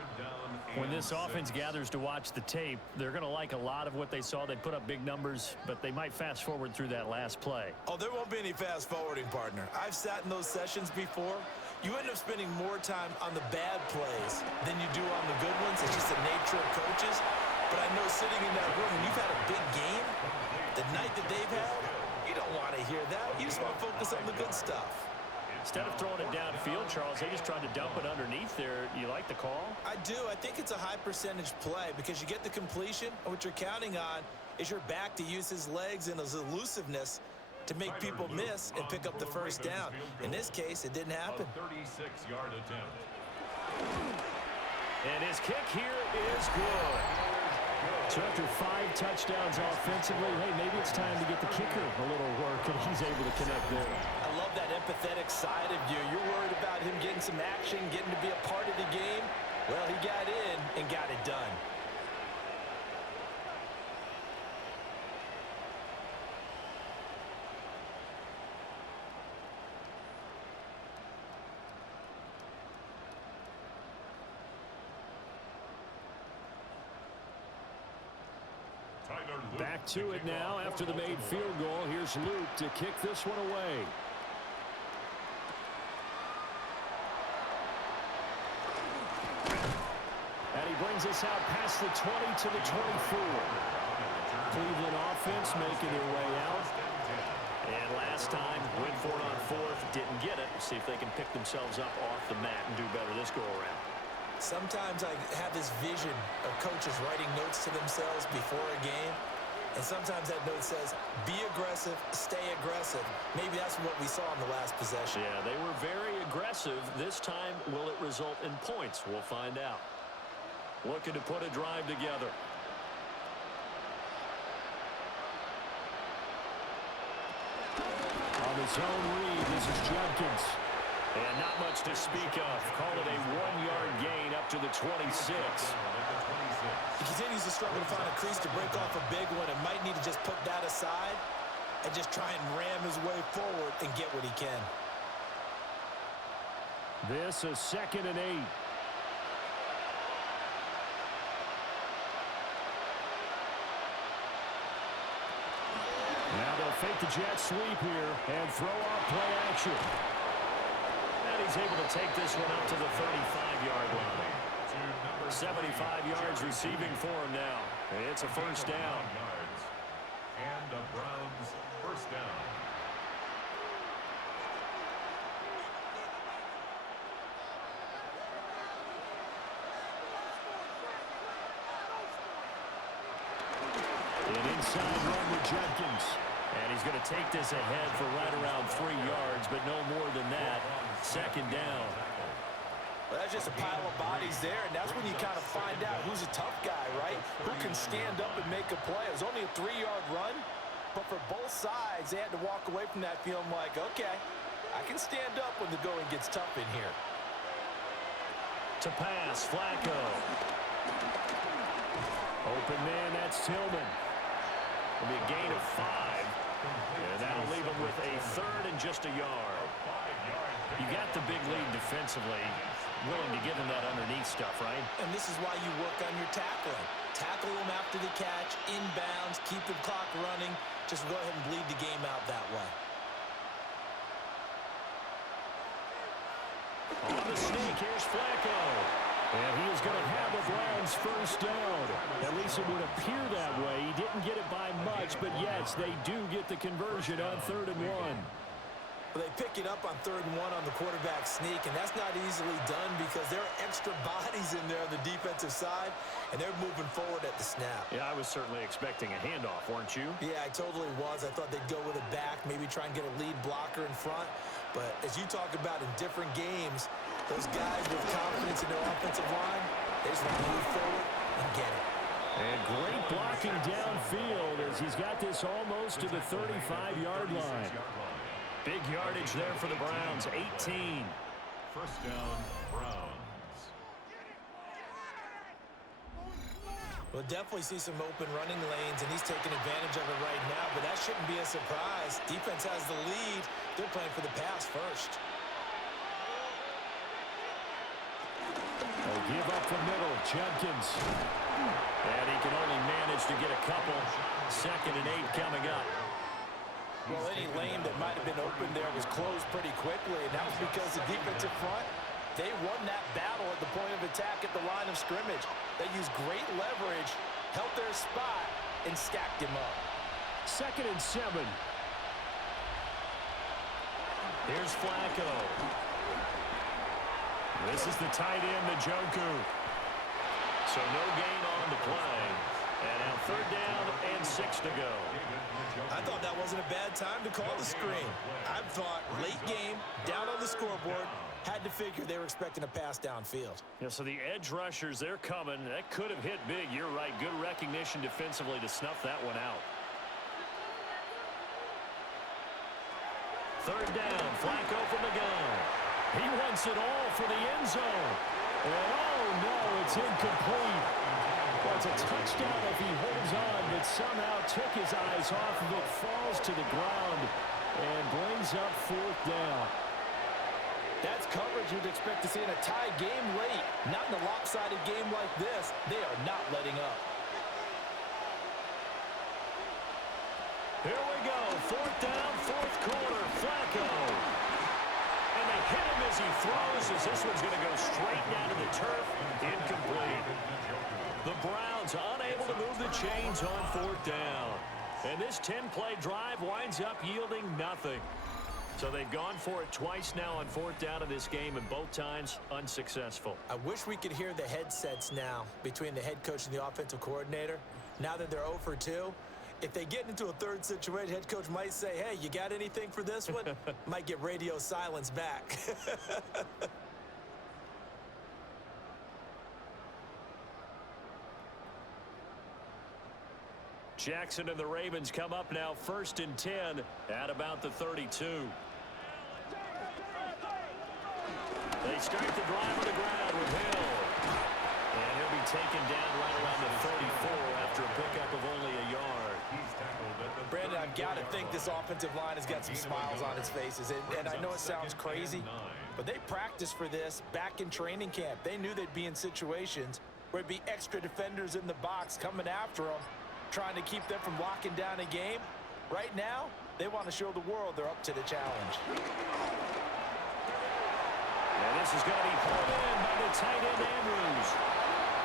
When this offense gathers to watch the tape, they're going to like a lot of what they saw. They put up big numbers, but they might fast forward through that last play. Oh, there won't be any fast forwarding, partner. I've sat in those sessions before. You end up spending more time on the bad plays than you do on the good ones. It's just the nature of coaches. But I know sitting in that room, when you've had a big game, the night that they've had, you don't want to hear that. You just want to focus on the good stuff. Instead of throwing it downfield, Charles, they just tried to dump it underneath there. You like the call? I do. I think it's a high percentage play because you get the completion, and what you're counting on is your back to use his legs and his elusiveness to make people miss and pick up the first down. In this case, it didn't happen. 36-yard attempt. And his kick here is good. So after 5 touchdowns offensively, hey, maybe it's time to get the kicker a little work, and he's able to connect there. I love that empathetic side of you. You're worried about him getting some action, getting to be a part of the game. Well, he got in and got it done. Back to it now after the made field goal. Here's Luke to kick this one away. And he brings us out past the 20 to the 24. Cleveland offense making their way out. And last time, went for it on 4th, didn't get it. See if they can pick themselves up off the mat and do better this go-around. Sometimes I have this vision of coaches writing notes to themselves before a game. And sometimes that note says, be aggressive, stay aggressive. Maybe that's what we saw in the last possession. Yeah, they were very aggressive. This time, will it result in points? We'll find out. Looking to put a drive together. On the zone read, this is Judkins. And not much to speak of. Call it a 1-yard gain up to the 26. He continues to struggle to find a crease to break off a big one and might need to just put that aside and just try and ram his way forward and get what he can. This is 2nd and 8. Now they'll fake the jet sweep here and throw off play action. And he's able to take this one up to the 35-yard line. 75 yards receiving for him now. It's a first down. And the Browns first down. An inside run with Judkins. And he's going to take this ahead for right around 3 yards, but no more than that. 2nd down. Well, that's just a pile of bodies there, and that's when you kind of find out who's a tough guy, right? Who can stand up and make a play. It was only a 3-yard run, but for both sides, they had to walk away from that feeling like, okay, I can stand up when the going gets tough in here. To pass, Flacco. Open man, that's Tillman. It'll be a gain of 5. And that'll leave him with a 3rd and just a yard. You got the big lead defensively. Willing to give him that underneath stuff, right? And this is why you work on your tackling. Tackle him after the catch, inbounds, keep the clock running. Just go ahead and bleed the game out that way. On the sneak, here's Flacco. And he is going to have the Browns first down. At least it would appear that way. He didn't get it by much, but yes, they do get the conversion on 3rd and 1. Well, they pick it up on 3rd and 1 on the quarterback sneak, and that's not easily done because there are extra bodies in there on the defensive side, and they're moving forward at the snap. Yeah, I was certainly expecting a handoff, weren't you? Yeah, I totally was. I thought they'd go with a back, maybe try and get a lead blocker in front. But as you talk about in different games, those guys with confidence in their offensive line, they just want to move forward and get it. And great blocking downfield as he's got this almost to the 35-yard line. Big yardage there for the Browns, 18. First down, Browns. We'll definitely see some open running lanes, and he's taking advantage of it right now, but that shouldn't be a surprise. Defense has the lead. They're playing for the pass first. They'll give up the middle, Judkins. And he can only manage to get a couple. 2nd and 8 coming up. Well, any lane that might have been open there was closed pretty quickly, and that was because the defensive front, they won that battle at the point of attack at the line of scrimmage. They used great leverage, held their spot, and stacked him up. 2nd and 7. Here's Flacco. This is the tight end, Njoku. So no gain on the play. And now 3rd down and 6 to go. I thought that wasn't a bad time to call the screen. I thought late game, down on the scoreboard, had to figure they were expecting a pass downfield. Yeah, so the edge rushers, they're coming. That could have hit big. You're right. Good recognition defensively to snuff that one out. 3rd down, Flacco from the gun. He wants it all for the end zone. And oh no, it's incomplete. Well, it's a touchdown if he holds on, but somehow took his eyes off of it, falls to the ground, and brings up 4th down. That's coverage you'd expect to see in a tie game late. Not in a lopsided game like this. They are not letting up. Here we go. 4th down, 4th quarter. Flacco. And they hit him as he throws, as this one's going to go straight down to the turf. Incomplete. The Browns unable to move the chains on 4th down. And this 10-play drive winds up yielding nothing. So they've gone for it twice now on 4th down in this game, and both times unsuccessful. I wish we could hear the headsets now between the head coach and the offensive coordinator. Now that they're 0 for 2, if they get into a 3rd situation, head coach might say, hey, you got anything for this one? Might get radio silence back. Jackson and the Ravens come up now 1st and 10 at about the 32. They start the drive on the ground with Hill. And he'll be taken down right around the 34 after a pickup of only a yard. Brandon, I've got to think this offensive line has got some smiles on its faces. And I know it sounds crazy, but they practiced for this back in training camp. They knew they'd be in situations where it'd be extra defenders in the box coming after them, trying to keep them from locking down a game. Right now, they want to show the world they're up to the challenge. And this is going to be pulled in by the tight end, Andrews.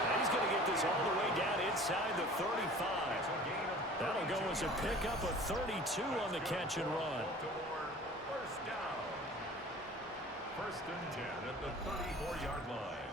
And he's going to get this all the way down inside the 35. That'll go as a pickup of 32 on the catch and run. First down. 1st and 10 at the 34-yard line.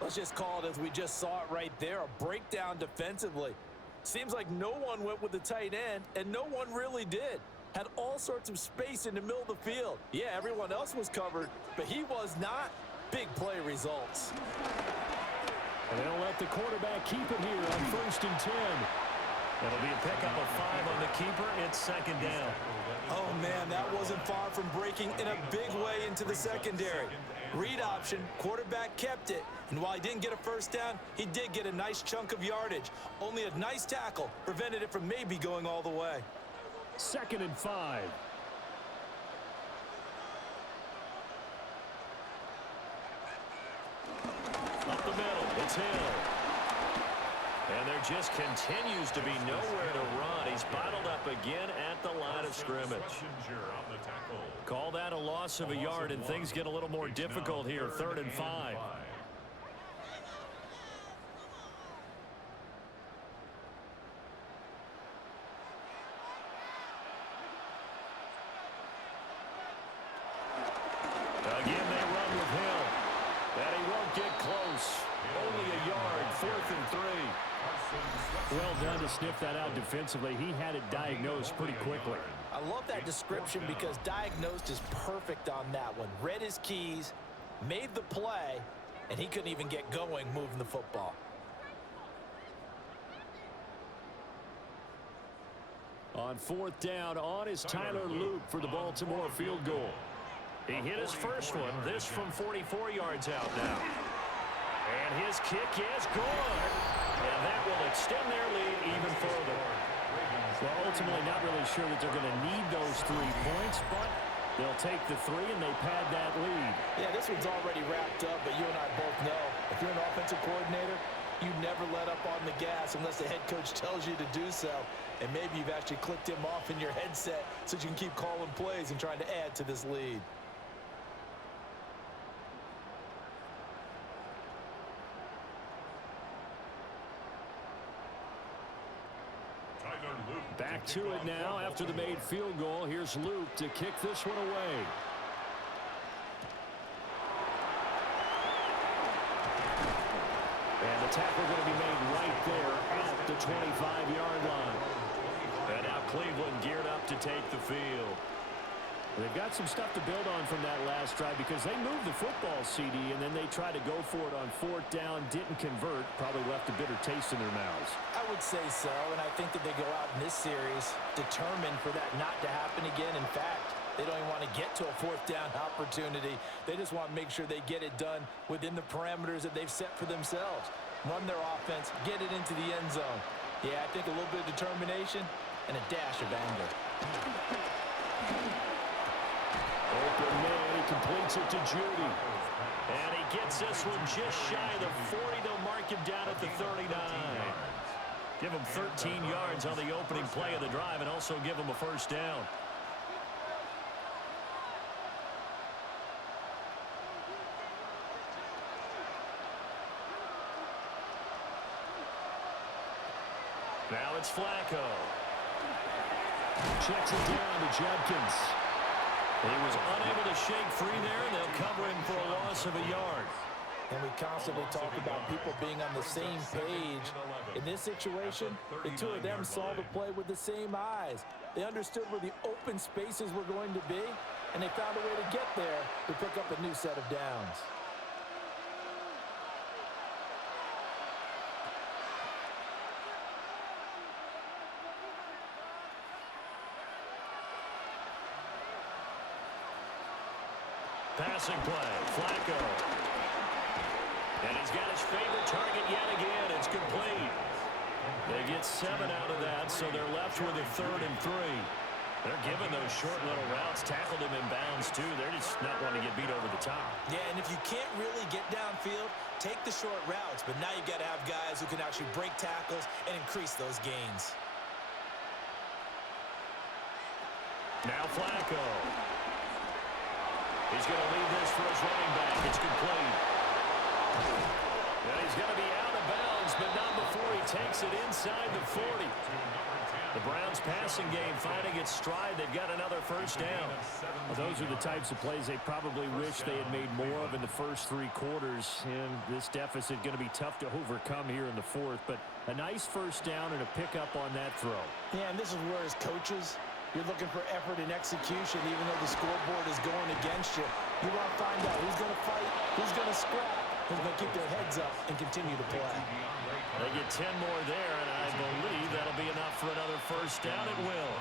Let's just call it as we just saw it right there, a breakdown defensively. Seems like no one went with the tight end, and no one really did. Had all sorts of space in the middle of the field. Yeah, everyone else was covered, but he was not. Big play results. And they'll let the quarterback keep it here on 1st and 10. That'll be a pickup of 5 on the keeper. It's 2nd down. Oh, man, that wasn't far from breaking in a big way into the secondary. Read option, quarterback kept it, and while he didn't get a 1st down, he did get a nice chunk of yardage. Only a nice tackle prevented it from maybe going all the way. 2nd and 5. Up the middle, it's Hill. And there just continues to be nowhere to run. He's bottled up again at the line of scrimmage. Call that a loss of a yard, and things get a little more difficult here. 3rd and 5. Well done to sniff that out defensively. He had it diagnosed pretty quickly. I love that description because diagnosed is perfect on that one. Read his keys, made the play, and he couldn't even get going moving the football. On fourth down, on is Tyler Luke for the Baltimore field goal. He hit his first one, this from 44 yards out now. And his kick is good. And that will extend their lead even further. Well, ultimately not really sure that they're going to need those 3 points, but they'll take the 3 and they pad that lead. Yeah, this one's already wrapped up, but you and I both know if you're an offensive coordinator, you never let up on the gas unless the head coach tells you to do so. And maybe you've actually clicked him off in your headset so you can keep calling plays and trying to add to this lead. Back to it now after the made field goal. Here's Luke to kick this one away. And the tackle going to be made right there at the 25-yard line. And now Cleveland geared up to take the field. They've got some stuff to build on from that last drive because they moved the football, CD, and then they tried to go for it on fourth down, didn't convert, probably left a bitter taste in their mouths. I would say so, and I think that they go out in this series determined for that not to happen again. In fact, they don't even want to get to a fourth down opportunity. They just want to make sure they get it done within the parameters that they've set for themselves. Run their offense, get it into the end zone. Yeah, I think a little bit of determination and a dash of anger. Open man, he completes it to Judy. And he gets this one just shy of the 40. They'll mark him down at the 39. Give him 13 yards on the opening play of the drive and also give him a first down. Now it's Flacco. Checks it down to Judkins. He was unable to shake free there, and they'll cover him for a loss of a yard. And we constantly talk about people being on the same page. In this situation, the two of them saw the play with the same eyes. They understood where the open spaces were going to be, and they found a way to get there to pick up a new set of downs. Passing play, Flacco. And he's got his favorite target yet again. It's complete. They get 7 out of that, so they're left with a 3rd and 3. They're giving those short little routes. Tackled him in bounds, too. They're just not wanting to get beat over the top. Yeah, and if you can't really get downfield, take the short routes. But now you've got to have guys who can actually break tackles and increase those gains. Now Flacco. He's going to leave this for his running back. It's complete. And he's going to be out of bounds, but not before he takes it inside the 40. The Browns passing game finding its stride. They've got another first down. Well, those are the types of plays they probably wish they had made more of in the first 3 quarters. And this deficit going to be tough to overcome here in the 4th. But a nice first down and a pickup on that throw. Yeah, and this is where as coaches, you're looking for effort and execution, even though the scoreboard is going against you. You want to find out who's going to fight, who's going to scrap, who's going to keep their heads up and continue to play. They get 10 more there, and I believe that'll be enough for another first down. It will.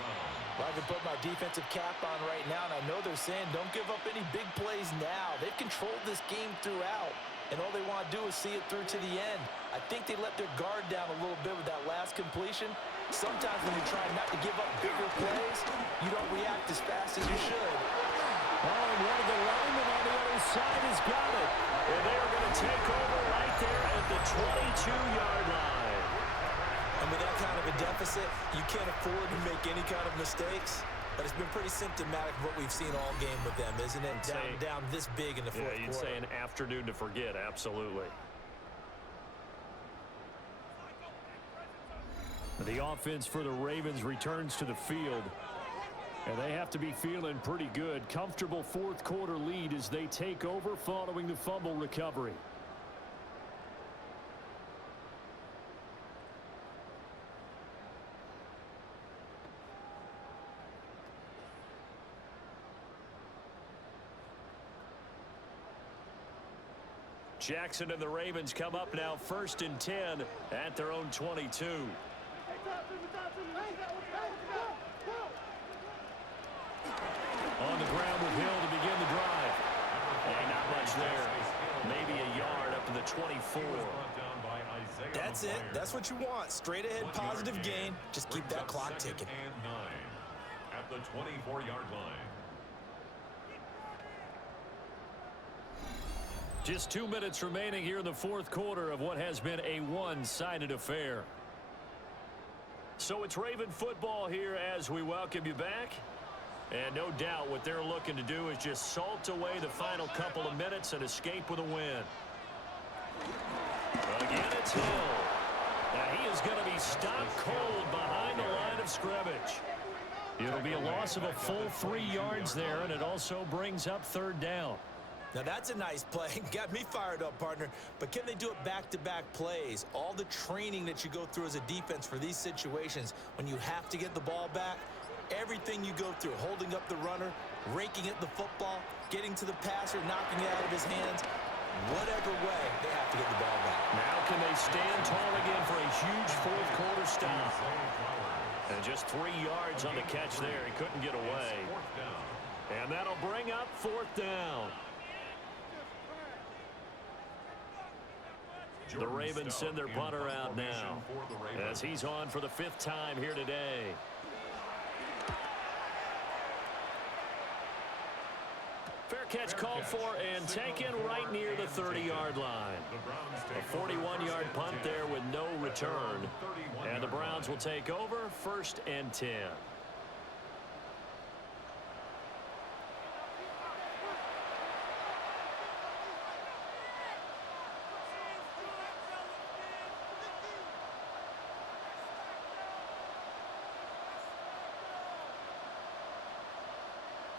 Well, I can put my defensive cap on right now, and I know they're saying don't give up any big plays now. They've controlled this game throughout, and all they want to do is see it through to the end. I think they let their guard down a little bit with that last completion. Sometimes when you're trying not to give up bigger plays, you don't react as fast as you should. Oh, and one of the linemen on the other side has got it. And they're going to take over right there at the 22-yard line. And with that kind of a deficit, you can't afford to make any kind of mistakes. But it's been pretty symptomatic of what we've seen all game with them, isn't it? Down this big in the fourth quarter. You'd say an afternoon to forget, absolutely. The offense for the Ravens returns to the field. And they have to be feeling pretty good. Comfortable fourth quarter lead as they take over following the fumble recovery. Jackson and the Ravens come up now 1st and 10 at their own 22. On the ground with Hill to begin the drive. And not much there. Maybe a yard up to the 24. That's it. That's what you want. Straight ahead positive gain. Just keep that clock ticking. And 9 at the 24-yard line. Just 2 minutes remaining here in the fourth quarter of what has been a one-sided affair. So it's Raven football here as we welcome you back. And no doubt what they're looking to do is just salt away the final couple of minutes and escape with a win. Again, it's Hill. Now he is going to be stopped cold behind the line of scrimmage. It'll be a loss of a full 3 yards there, and it also brings up 3rd down. Now that's a nice play. Got me fired up, partner. But can they do it back-to-back plays? All the training that you go through as a defense for these situations, when you have to get the ball back, everything you go through, holding up the runner, raking at the football, getting to the passer, knocking it out of his hands, whatever way, they have to get the ball back. Now can they stand tall again for a huge fourth quarter stop? And just 3 yards on the catch there. He couldn't get away. And that'll bring up 4th down. The Ravens send their punter out now as he's on for the 5th time here today. Fair catch called for and taken right near the 30-yard line. A 41-yard punt there with no return. And the Browns will take over 1st and 10.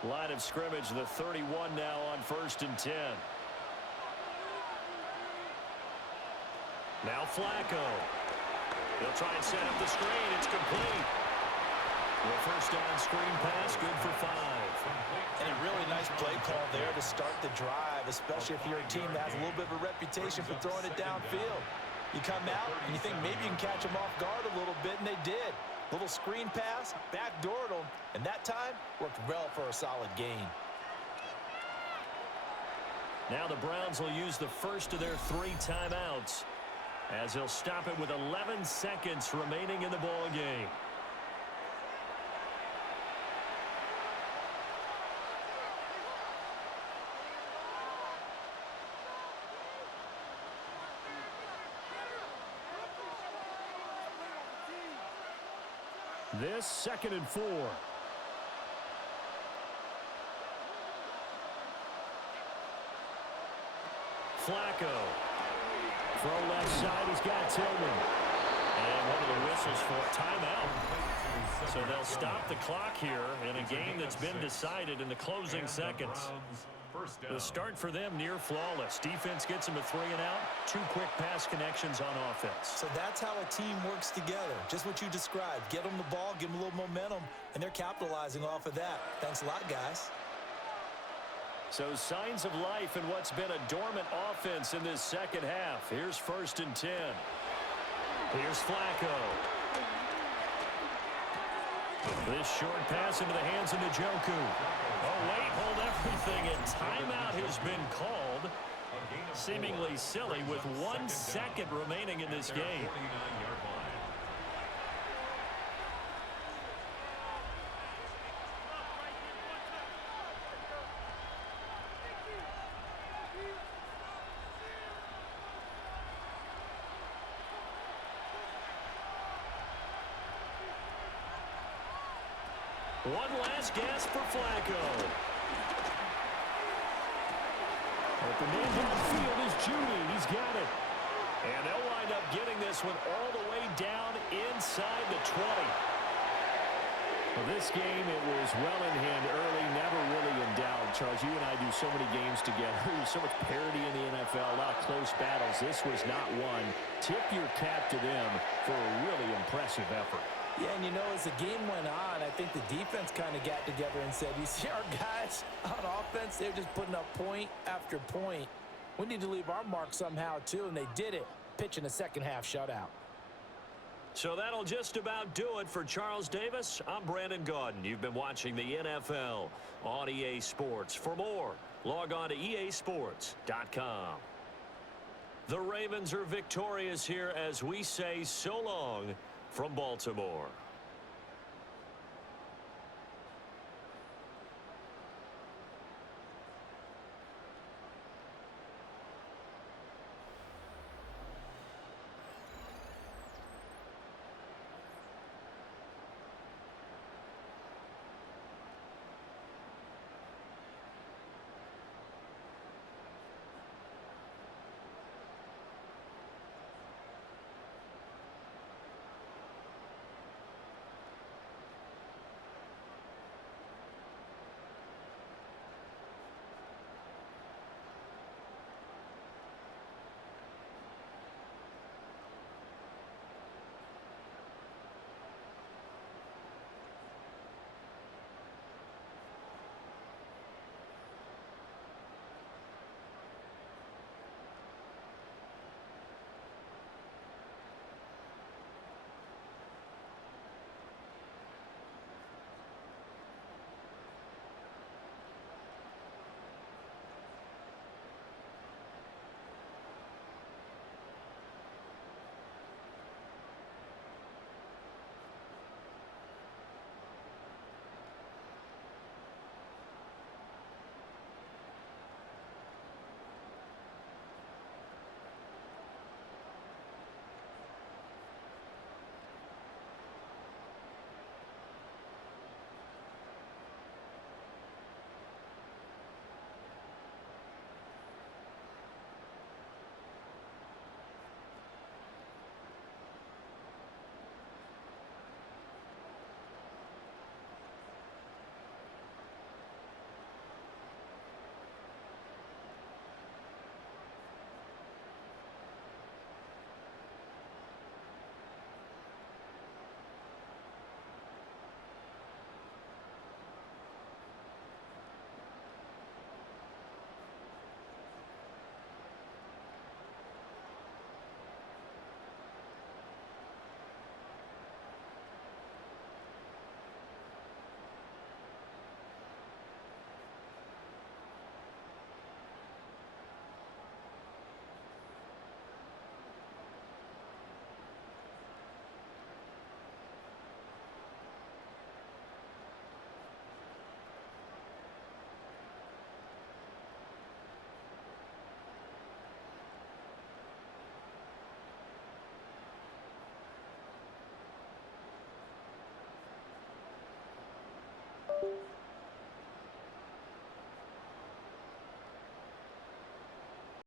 Line of scrimmage, the 31 now on 1st and 10. Now Flacco. He'll try and set up the screen. It's complete. The 1st down screen pass, good for 5. And a really nice play call there to start the drive, especially if you're a team that has a little bit of a reputation for throwing it downfield. You come out and you think maybe you can catch them off guard a little bit, and they did. Little screen pass, backdoored them, and that time worked well for a solid gain. Now the Browns will use the first of their 3 timeouts as they'll stop it with 11 seconds remaining in the ball game. This 2nd and 4. Flacco. Throw left side. He's got Tillman. And one of the whistles for a timeout. So they'll stop the clock here in a game that's been decided in the closing seconds. The start for them near flawless. Defense gets them a 3 and out. 2 quick pass connections on offense. So that's how a team works together. Just what you described. Get them the ball, give them a little momentum, and they're capitalizing off of that. Thanks a lot, guys. So signs of life in what's been a dormant offense in this second half. Here's 1st and 10. Here's Flacco. This short pass into the hands of Njoku. Oh, wait, hold everything. A timeout has been called. Seemingly silly with 1 second remaining in this game. One last gasp for Flacco. Open man downfield is Judy. He's got it. And they'll wind up getting this one all the way down inside the 20. Well, this game, it was well in hand early, never really in doubt. Charles, you and I do so many games together. There's so much parity in the NFL, a lot of close battles. This was not one. Tip your cap to them for a really impressive effort. Yeah, and you know, as the game went on, I think the defense kind of got together and said, you see our guys on offense, they're just putting up point after point. We need to leave our mark somehow, too, and they did it, pitching a second-half shutout. So that'll just about do it for Charles Davis. I'm Brandon Gaudin. You've been watching the NFL on EA Sports. For more, log on to easports.com. The Ravens are victorious here as we say so long from Baltimore.